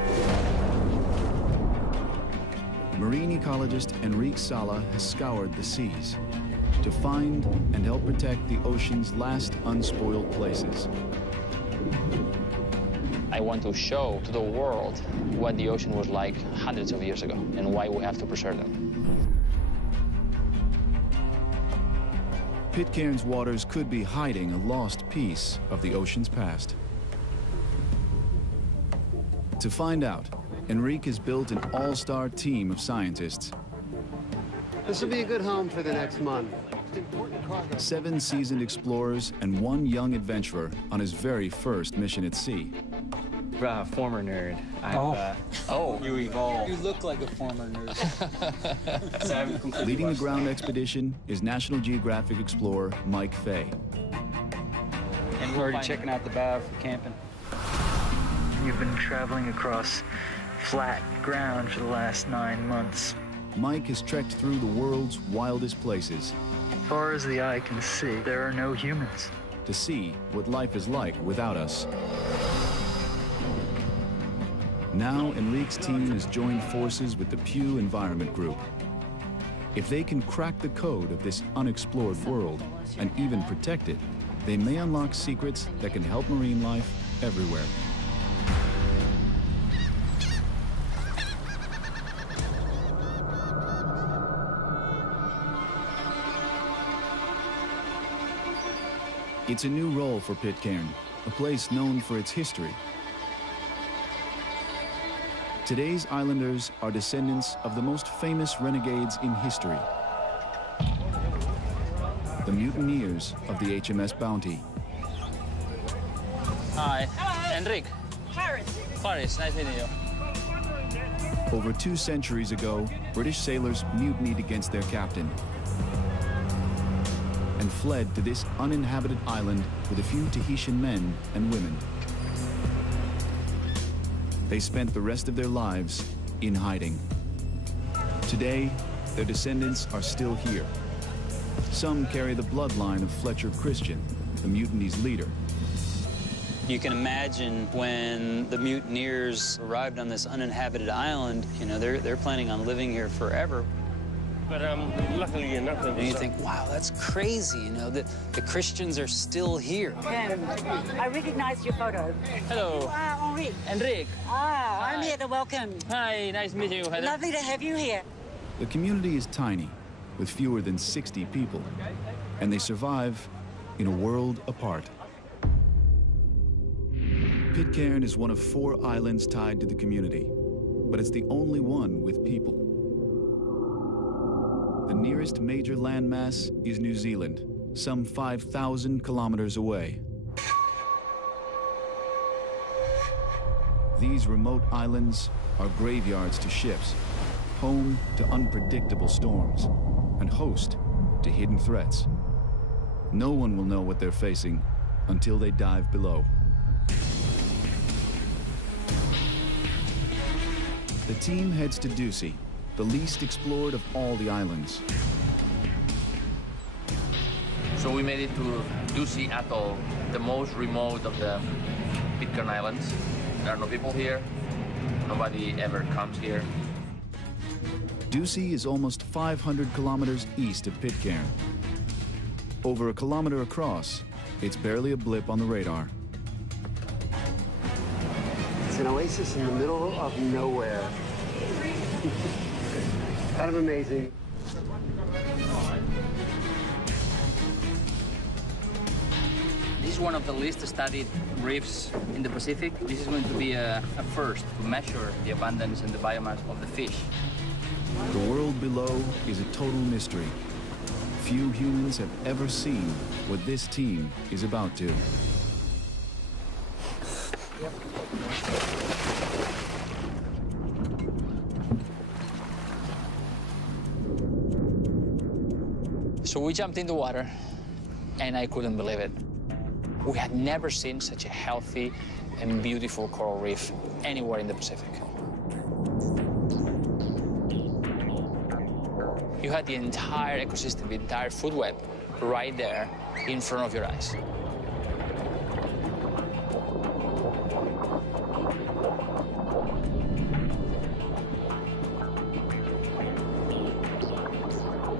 Marine ecologist Enrique Sala has scoured the seas to find and help protect the ocean's last unspoiled places. I want to show to the world what the ocean was like hundreds of years ago and why we have to preserve them. Pitcairn's waters could be hiding a lost piece of the ocean's past. To find out, Enrique has built an all-star team of scientists. This will be a good home for the next month. 7 seasoned explorers and 1 young adventurer on his very first mission at sea. Former nerd. You evolved. You look like a former nerd. Leading the ground expedition is National Geographic explorer Mike Fay. And we're already checking out the bow for camping. You've been traveling across flat ground for the last 9 months. Mike has trekked through the world's wildest places. As far as the eye can see, there are no humans. To see what life is like without us. Now, Enrique's team has joined forces with the Pew Environment Group. If they can crack the code of this unexplored world and even protect it, they may unlock secrets that can help marine life everywhere. It's a new role for Pitcairn, a place known for its history. Today's islanders are descendants of the most famous renegades in history, the mutineers of the HMS Bounty. Hi. Hello. Enrique. Clarice, nice meeting you. Over 2 centuries ago, British sailors mutinied against their captain and fled to this uninhabited island with a few Tahitian men and women. They spent the rest of their lives in hiding. Today, their descendants are still here. Some carry the bloodline of Fletcher Christian, the mutiny's leader. You can imagine when the mutineers arrived on this uninhabited island, you know, they're planning on living here forever. But luckily enough, and you think, wow, that's crazy, you know, that the Christians are still here. I recognized your photo. Hello. Henri. Enrique. I'm here to welcome. Hi, nice to meet you, Heather. Lovely to have you here. The community is tiny, with fewer than 60 people, and they survive in a world apart. Pitcairn is one of 4 islands tied to the community, but it's the only one with people. The nearest major landmass is New Zealand, some 5,000 kilometers away. These remote islands are graveyards to ships, home to unpredictable storms, and host to hidden threats. No one will know what they're facing until they dive below. The team heads to Ducie, the least explored of all the islands. So we made it to Ducie Atoll, the most remote of the Pitcairn Islands. There are no people here. Nobody ever comes here. Ducie is almost 500 kilometers east of Pitcairn. Over a kilometer across, it's barely a blip on the radar. It's an oasis in the middle of nowhere. Kind of amazing. This is one of the least studied reefs in the Pacific. This is going to be a first to measure the abundance and the biomass of the fish. The world below is a total mystery. Few humans have ever seen what this team is about to. So we jumped in the water, and I couldn't believe it. We had never seen such a healthy and beautiful coral reef anywhere in the Pacific. You had the entire ecosystem, the entire food web, right there in front of your eyes.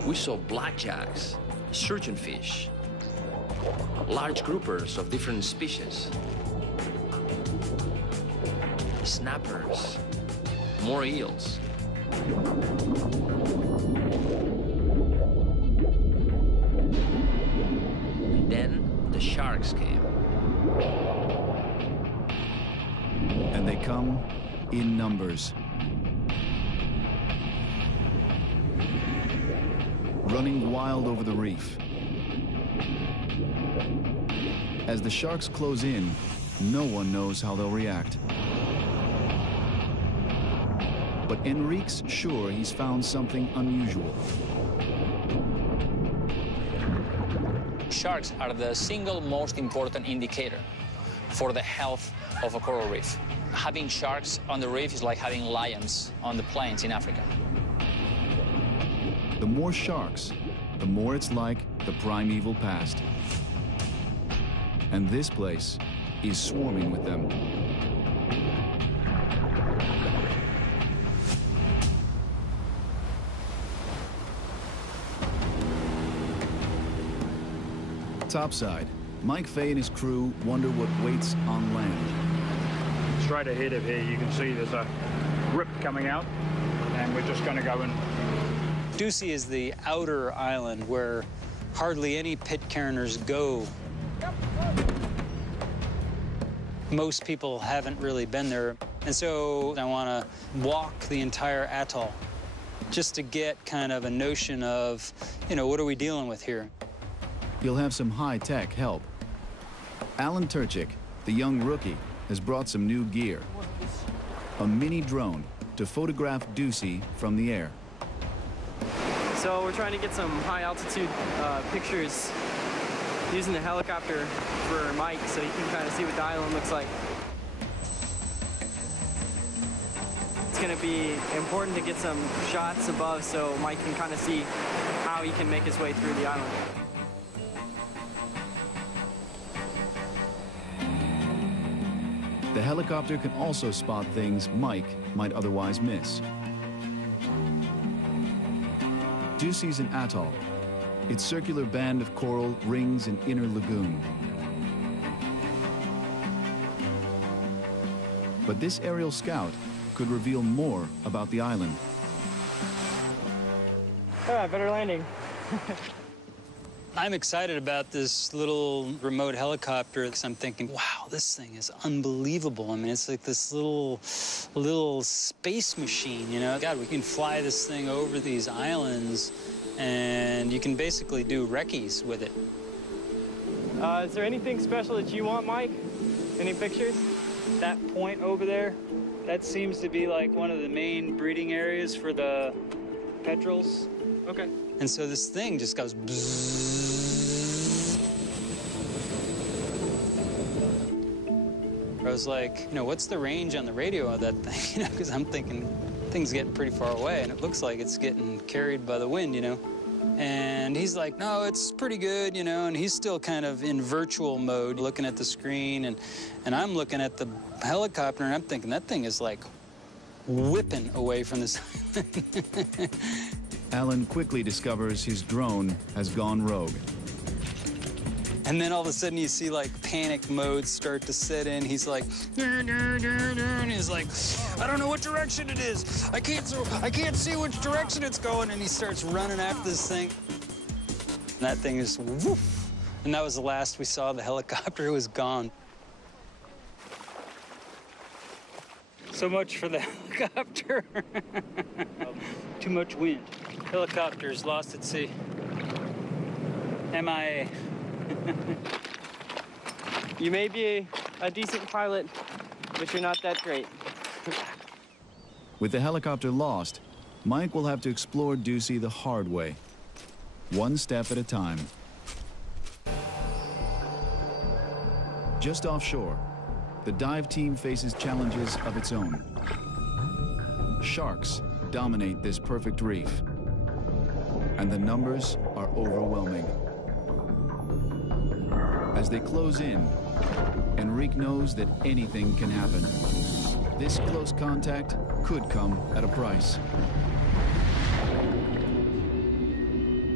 We saw blackjacks, surgeonfish, large groupers of different species, snappers, more eels. And then the sharks came. And they come in numbers. Running wild over the reef. As the sharks close in, no one knows how they'll react. But Enrique's sure he's found something unusual. Sharks are the single most important indicator for the health of a coral reef. Having sharks on the reef is like having lions on the plains in Africa. The more sharks, the more it's like the primeval past. And this place is swarming with them. Topside, Mike Fay and his crew wonder what waits on land. Straight ahead of here, you can see there's a rip coming out, and we're just going to go in. Ducie is the outer island where hardly any pitcairners go. Most people haven't really been there, and so I want to walk the entire atoll just to get kind of a notion of, what are we dealing with here? You'll have some high-tech help. Alan Turchik, the young rookie, has brought some new gear. A mini drone to photograph Ducie from the air. So we're trying to get some high-altitude pictures using the helicopter for Mike so he can kind of see what the island looks like. It's going to be important to get some shots above so Mike can kind of see how he can make his way through the island. The helicopter can also spot things Mike might otherwise miss. Ducie's an atoll. Its circular band of coral rings an inner lagoon. But this aerial scout could reveal more about the island. Ah, better landing. I'm excited about this little remote helicopter because I'm thinking, wow, this thing is unbelievable. I mean, it's like this little space machine, God, we can fly this thing over these islands and you can basically do recce's with it. Is there anything special that you want, Mike? Any pictures? That point over there, that seems to be like one of the main breeding areas for the petrels. Okay. And so this thing just goes bzzz. I was like, what's the range on the radio of that thing? Because I'm thinking things getting pretty far away, and it looks like it's getting carried by the wind, And he's like, no, it's pretty good, and he's still kind of in virtual mode, looking at the screen, and I'm looking at the helicopter, and I'm thinking that thing is like whipping away from this island. Alan quickly discovers his drone has gone rogue. And then all of a sudden you see like panic mode start to set in. He's like, and he's like, I don't know what direction it is. I can't see which direction it's going. And he starts running after this thing. And that thing is woof. And that was the last we saw of the helicopter. It was gone. So much for the helicopter. Too much wind. Helicopter's lost at sea. MIA. You may be a decent pilot, but you're not that great. With the helicopter lost, Mike will have to explore Ducie the hard way, one step at a time. Just offshore, the dive team faces challenges of its own. Sharks dominate this perfect reef, and the numbers are overwhelming. As they close in, Enrique knows that anything can happen. This close contact could come at a price.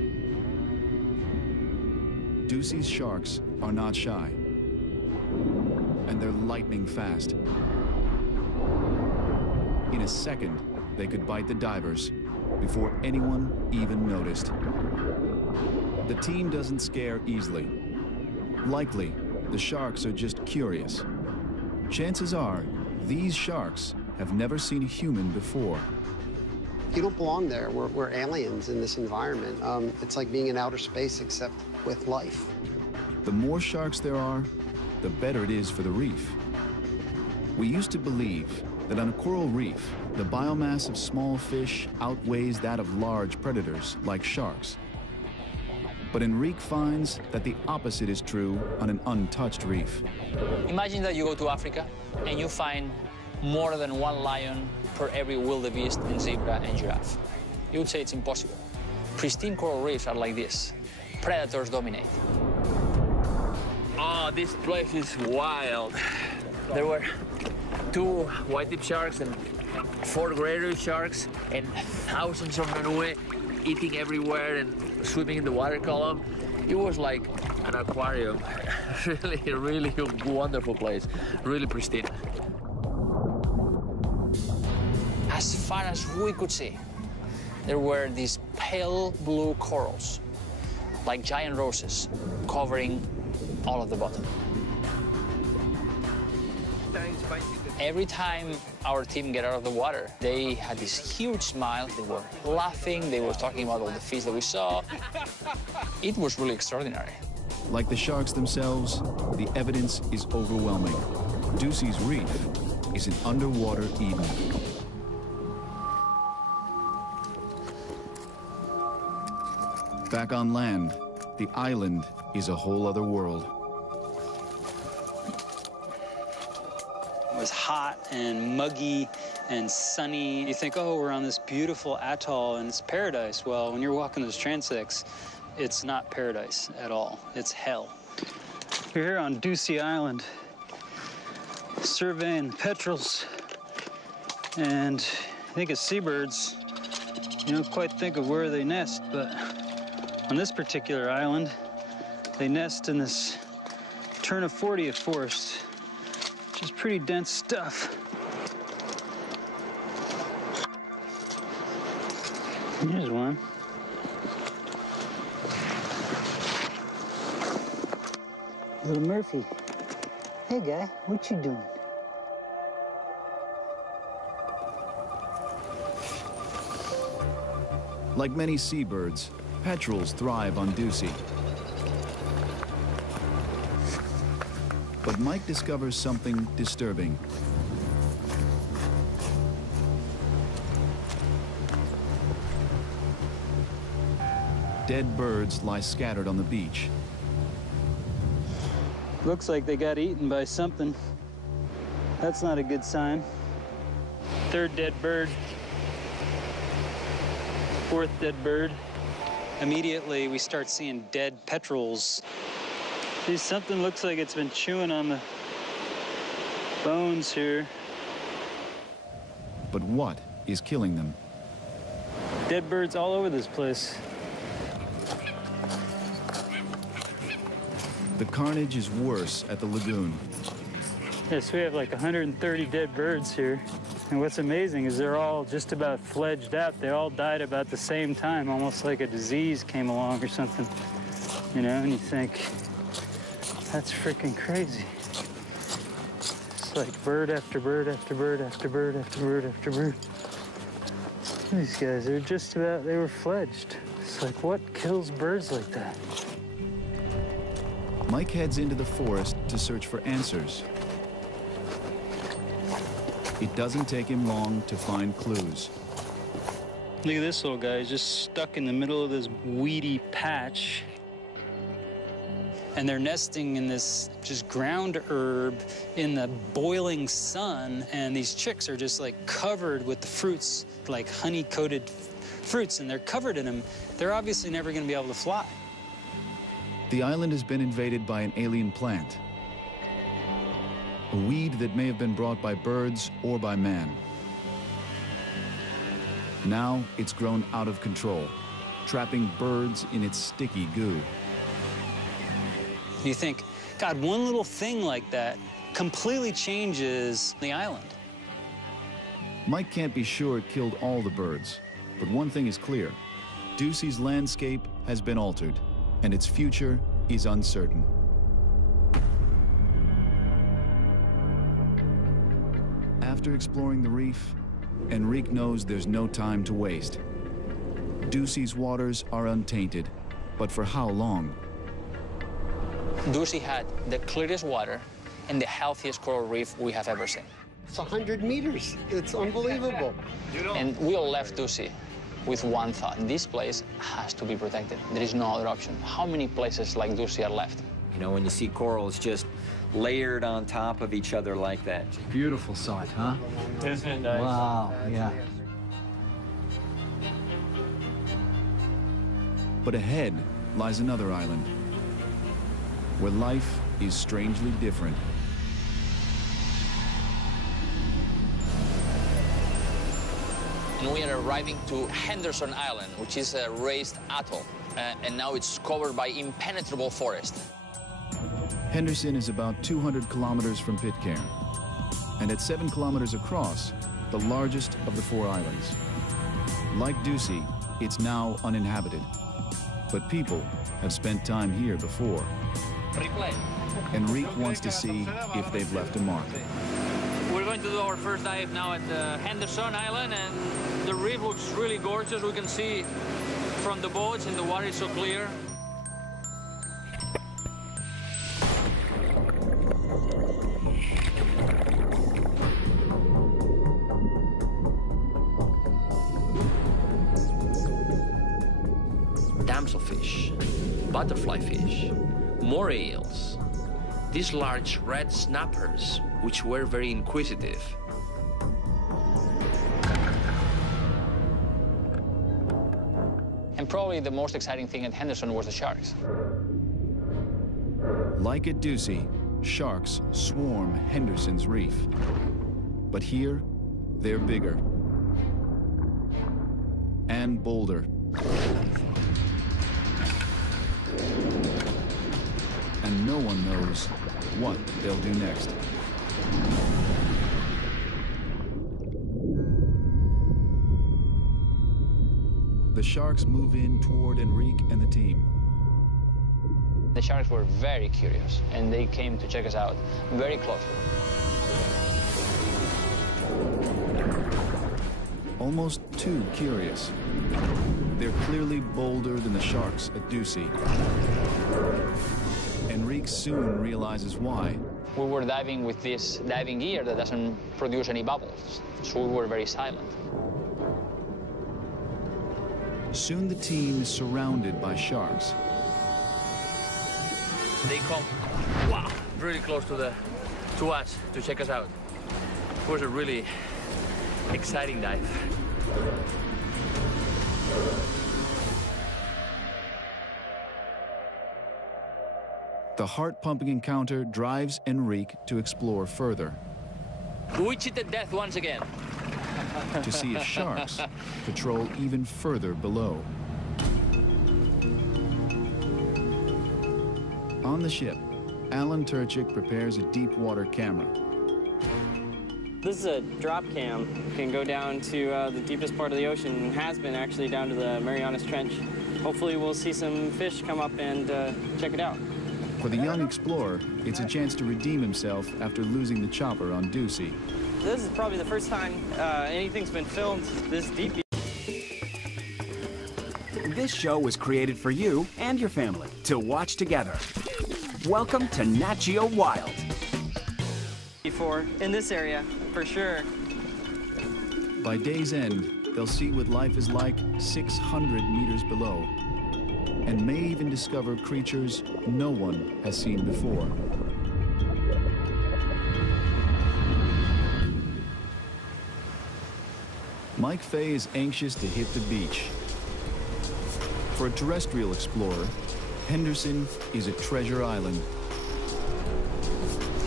Ducey's sharks are not shy, and they're lightning fast. In a second, they could bite the divers before anyone even noticed. The team doesn't scare easily. Likely, the sharks are just curious. Chances are, these sharks have never seen a human before. You don't belong there. We're aliens in this environment. It's like being in outer space, except with life. The more sharks there are, the better it is for the reef. We used to believe that on a coral reef, the biomass of small fish outweighs that of large predators like sharks. But Enrique finds that the opposite is true on an untouched reef. Imagine that you go to Africa and you find more than one lion per every wildebeest and zebra and giraffe. You would say it's impossible. Pristine coral reefs are like this. Predators dominate. Oh, this place is wild. There were 2 white-tip sharks and 4 greater sharks and thousands of manue eating everywhere and swimming in the water column. It was like an aquarium. really wonderful place. Really pristine. As far as we could see, there were these pale blue corals, like giant roses, covering all of the bottom. Every time our team get out of the water, they had this huge smile. They were laughing. They were talking about all the fish that we saw. It was really extraordinary. Like the sharks themselves, the evidence is overwhelming. Ducey's reef is an underwater Eden. Back on land, the island is a whole other world. It was hot and muggy and sunny. You think, oh, we're on this beautiful atoll and it's paradise. Well, when you're walking those transects, it's not paradise at all. It's hell. We're here on Ducey Island, surveying petrels, and I think of seabirds. You don't quite think of where they nest, but on this particular island, they nest in this Turnifordia forest, which is pretty dense stuff. Here's one. Little Murphy. Hey, guy, what you doing? Like many seabirds, petrels thrive on Ducey. But Mike discovers something disturbing. Dead birds lie scattered on the beach. Looks like they got eaten by something. That's not a good sign. 3rd dead bird. 4th dead bird. Immediately, we start seeing dead petrels. See, something looks like it's been chewing on the bones here. But what is killing them? Dead birds all over this place. The carnage is worse at the lagoon. Yes, we have like 130 dead birds here. And what's amazing is they're all just about fledged out. They all died about the same time, almost like a disease came along or something. You know, and you think, that's freaking crazy. It's like bird after bird after bird after bird after bird after bird. These guys, they're just about, they were fledged. It's like, what kills birds like that? Mike heads into the forest to search for answers. It doesn't take him long to find clues. Look at this little guy, he's just stuck in the middle of this weedy patch. And they're nesting in this just ground herb in the boiling sun, and these chicks are just like covered with the fruits, like honey-coated fruits, and they're covered in them. They're obviously never gonna be able to fly. The island has been invaded by an alien plant. A weed that may have been brought by birds or by man. Now it's grown out of control, trapping birds in its sticky goo. You think, God, one little thing like that completely changes the island. Mike can't be sure it killed all the birds, but one thing is clear. Ducey's landscape has been altered, and its future is uncertain. After exploring the reef, Enrique knows there's no time to waste. Ducey's waters are untainted, but for how long? Ducey had the clearest water and the healthiest coral reef we have ever seen. It's 100 meters. It's unbelievable. And we all left Ducey with one thought. This place has to be protected. There is no other option. How many places like Ducey are left? You know, when you see corals just layered on top of each other like that. Beautiful sight, huh? Isn't it nice? Wow, yeah. But ahead lies another island, where life is strangely different. And we are arriving to Henderson Island, which is a raised atoll, and now it's covered by impenetrable forest. Henderson is about 200 kilometers from Pitcairn, and at 7 kilometers across, the largest of the 4 islands. Like Ducey, it's now uninhabited, but people have spent time here before. Replay. Enrique wants to see if they've left a mark. We're going to do our first dive now at Henderson Island, and the reef looks really gorgeous. We can see from the boats, and the water is so clear. Damselfish, butterfly fish, moray eels, these large red snappers, which were very inquisitive. And probably the most exciting thing at Henderson was the sharks. Like at Ducey, sharks swarm Henderson's reef. But here, they're bigger and bolder. And no one knows what they'll do next. The sharks move in toward Enrique and the team. The sharks were very curious, and they came to check us out very closely. Almost too curious. They're clearly bolder than the sharks at Ducey. Enrique soon realizes why. We were diving with this diving gear that doesn't produce any bubbles, so we were very silent. Soon the team is surrounded by sharks. They come, wow, really close to us to check us out. It was a really exciting dive. The heart-pumping encounter drives Enrique to explore further. We cheated death once again. To see if sharks patrol even further below. On the ship, Alan Turchik prepares a deep water camera. This is a drop cam. It can go down to the deepest part of the ocean, and has been actually down to the Marianas Trench. Hopefully we'll see some fish come up and check it out. For the young explorer, it's a chance to redeem himself after losing the chopper on Ducey. This is probably the first time anything's been filmed this deep. This show was created for you and your family to watch together. Welcome to Nat Geo Wild. Before, in this area, for sure. By day's end, they'll see what life is like 600 meters below, and may even discover creatures no one has seen before. Mike Fay is anxious to hit the beach. For a terrestrial explorer, Henderson is a treasure island.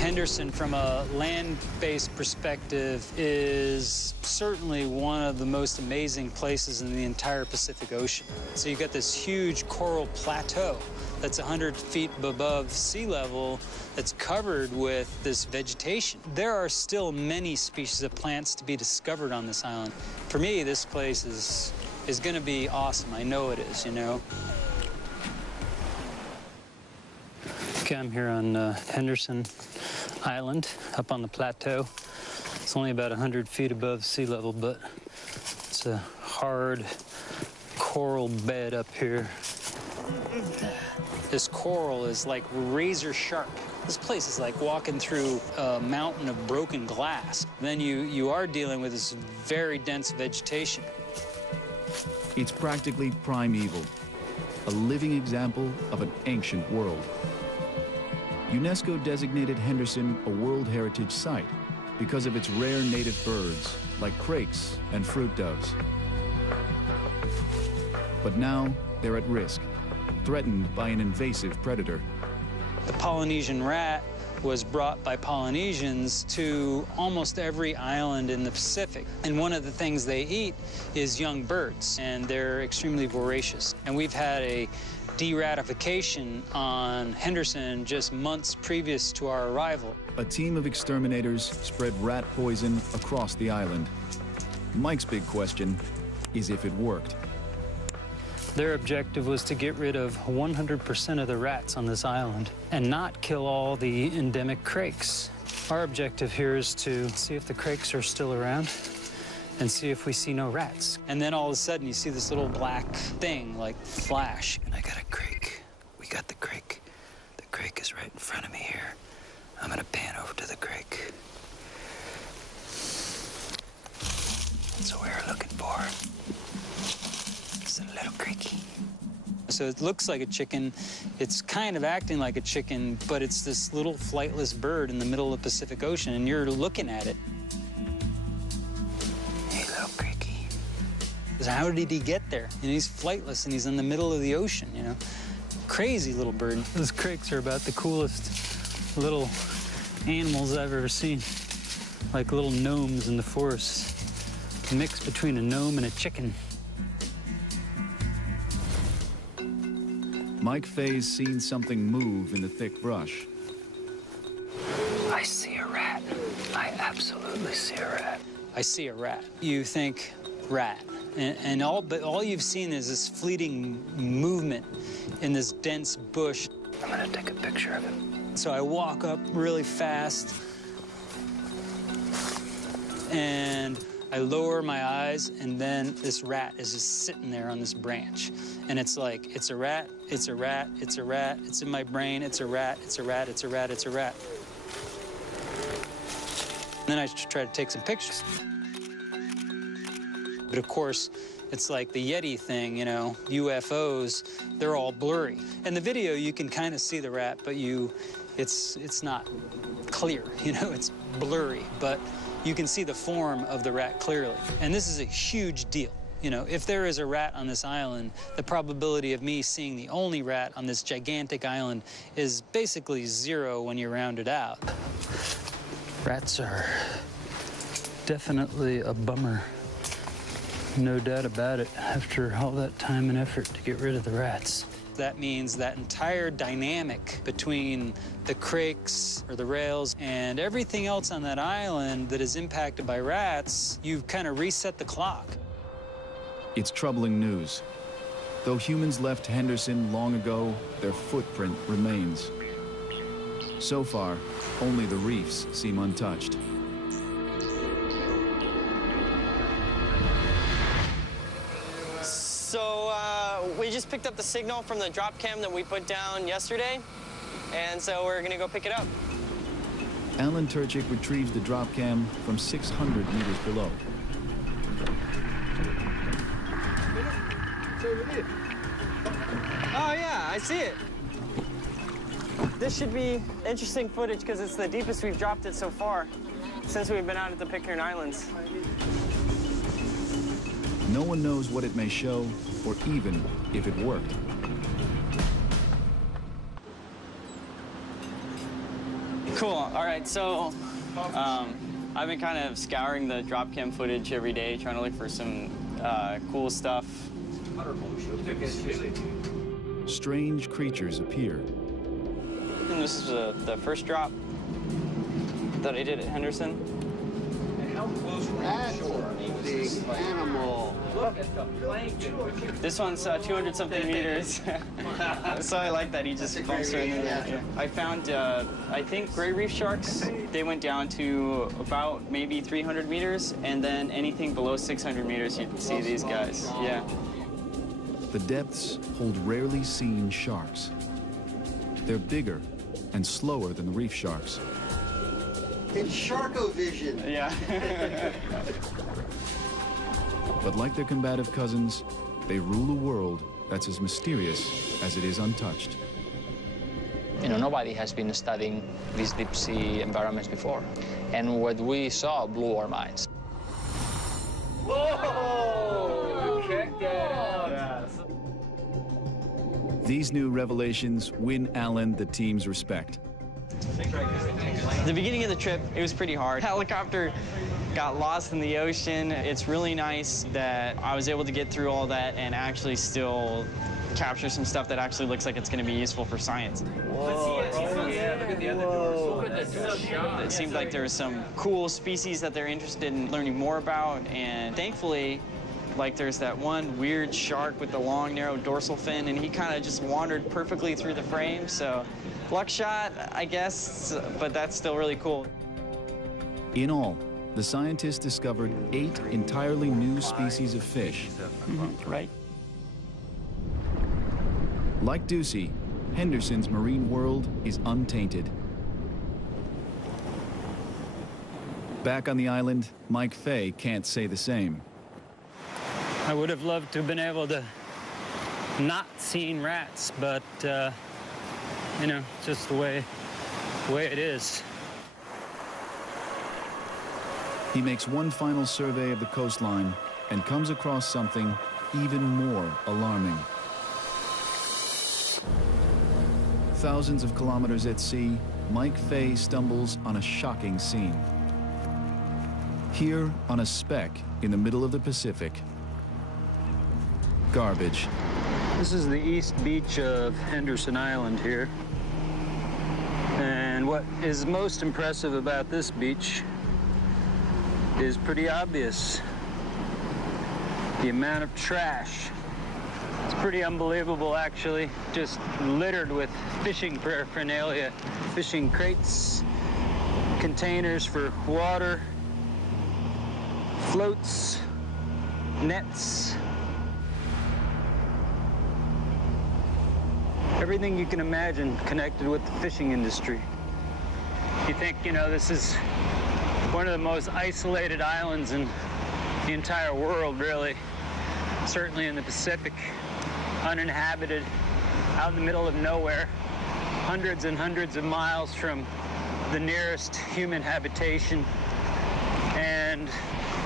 Henderson, from a land-based perspective, is certainly one of the most amazing places in the entire Pacific Ocean. So you've got this huge coral plateau that's 100 feet above sea level that's covered with this vegetation. There are still many species of plants to be discovered on this island. For me, this place is going to be awesome. I know it is, you know. Okay, I'm here on Henderson Island, up on the plateau. It's only about 100 feet above sea level, but it's a hard coral bed up here. This coral is like razor sharp. This place is like walking through a mountain of broken glass. Then you are dealing with this very dense vegetation. It's practically primeval, a living example of an ancient world. UNESCO designated Henderson a World Heritage Site because of its rare native birds, like crakes and fruit doves. But now they're at risk, threatened by an invasive predator. The Polynesian rat was brought by Polynesians to almost every island in the Pacific. And one of the things they eat is young birds, and they're extremely voracious. And we've had a de-ratification on Henderson just months previous to our arrival. A team of exterminators spread rat poison across the island. Mike's big question is if it worked. Their objective was to get rid of 100% of the rats on this island and not kill all the endemic crakes. Our objective here is to see if the crakes are still around and see if we see no rats. And then all of a sudden you see this little black thing like flash. And I got a crake. We got the crake. The crake is right in front of me here. I'm gonna pan over to the crake. That's what we were looking for. It's a little creaky. So it looks like a chicken. It's kind of acting like a chicken, but it's this little flightless bird in the middle of the Pacific Ocean, and you're looking at it. Hey, little creaky. How did he get there? And he's flightless, and he's in the middle of the ocean, you know? Crazy little bird. Those crakes are about the coolest little animals I've ever seen. Like little gnomes in the forest. A mix between a gnome and a chicken. Mike Fay's seen something move in the thick brush. I see a rat. I absolutely see a rat. I see a rat. You think rat, but all you've seen is this fleeting movement in this dense bush. I'm gonna take a picture of it. So I walk up really fast, and I lower my eyes, and then this rat is just sitting there on this branch. And it's like, it's a rat, it's a rat, it's a rat, it's in my brain, it's a rat, it's a rat, it's a rat, it's a rat. And then I try to take some pictures. But of course, it's like the Yeti thing, you know, UFOs, they're all blurry. In the video, you can kind of see the rat, but it's not clear, you know, it's blurry. But you can see the form of the rat clearly. And this is a huge deal. You know, if there is a rat on this island, the probability of me seeing the only rat on this gigantic island is basically 0 when you round it out. Rats are definitely a bummer. No doubt about it, after all that time and effort to get rid of the rats. That means that entire dynamic between the crakes or the rails and everything else on that island that is impacted by rats, you've kind of reset the clock. It's troubling news. Though humans left Henderson long ago, their footprint remains. So far, only the reefs seem untouched. So we just picked up the signal from the drop cam that we put down yesterday, and so we're gonna go pick it up. Alan Turchik retrieves the drop cam from 600 meters below. Oh yeah, I see it. This should be interesting footage because it's the deepest we've dropped it so far since we've been out at the Pitcairn Islands. No one knows what it may show or even if it worked. Cool. All right, so I've been kind of scouring the drop cam footage every day, trying to look for some cool stuff. Strange creatures appear. And this is the first drop that I did at Henderson. And how close were you to shore? Big animal. Look at the plankton. This one's 200-something meters. So I like that he just bumps right in there. Yeah. I found, I think, gray reef sharks. They went down to about maybe 300 meters, and then anything below 600 meters, you can see these guys. Yeah. The depths hold rarely seen sharks. They're bigger and slower than the reef sharks. It's Sharko-vision. Yeah. But like their combative cousins, they rule a world that's as mysterious as it is untouched. You know, nobody has been studying these deep sea environments before. And what we saw blew our minds. Whoa! Check that out. These new revelations win Alan the team's respect. The beginning of the trip, it was pretty hard. Helicopter got lost in the ocean. It's really nice that I was able to get through all that and actually still capture some stuff that actually looks like it's going to be useful for science. Whoa. Yeah, look at the other doors. It seemed like there were some cool species that they're interested in learning more about, and thankfully, like there's that one weird shark with the long, narrow dorsal fin, and he kind of just wandered perfectly through the frame, so luck shot, I guess, but that's still really cool. In all, the scientists discovered 8 entirely new species of fish. Right. Like Ducey, Henderson's marine world is untainted. Back on the island, Mike Fay can't say the same. I would have loved to have been able to not seen rats, but, you know, just the way it is. He makes one final survey of the coastline and comes across something even more alarming. Thousands of kilometers at sea, Mike Fay stumbles on a shocking scene. Here on a speck in the middle of the Pacific, garbage. This is the east beach of Henderson Island here. And what is most impressive about this beach is pretty obvious. The amount of trash. It's pretty unbelievable, actually. Just littered with fishing paraphernalia. Fishing crates, containers for water, floats, nets. Everything you can imagine connected with the fishing industry. You think, you know, this is one of the most isolated islands in the entire world, really. Certainly in the Pacific, uninhabited, out in the middle of nowhere, hundreds and hundreds of miles from the nearest human habitation. And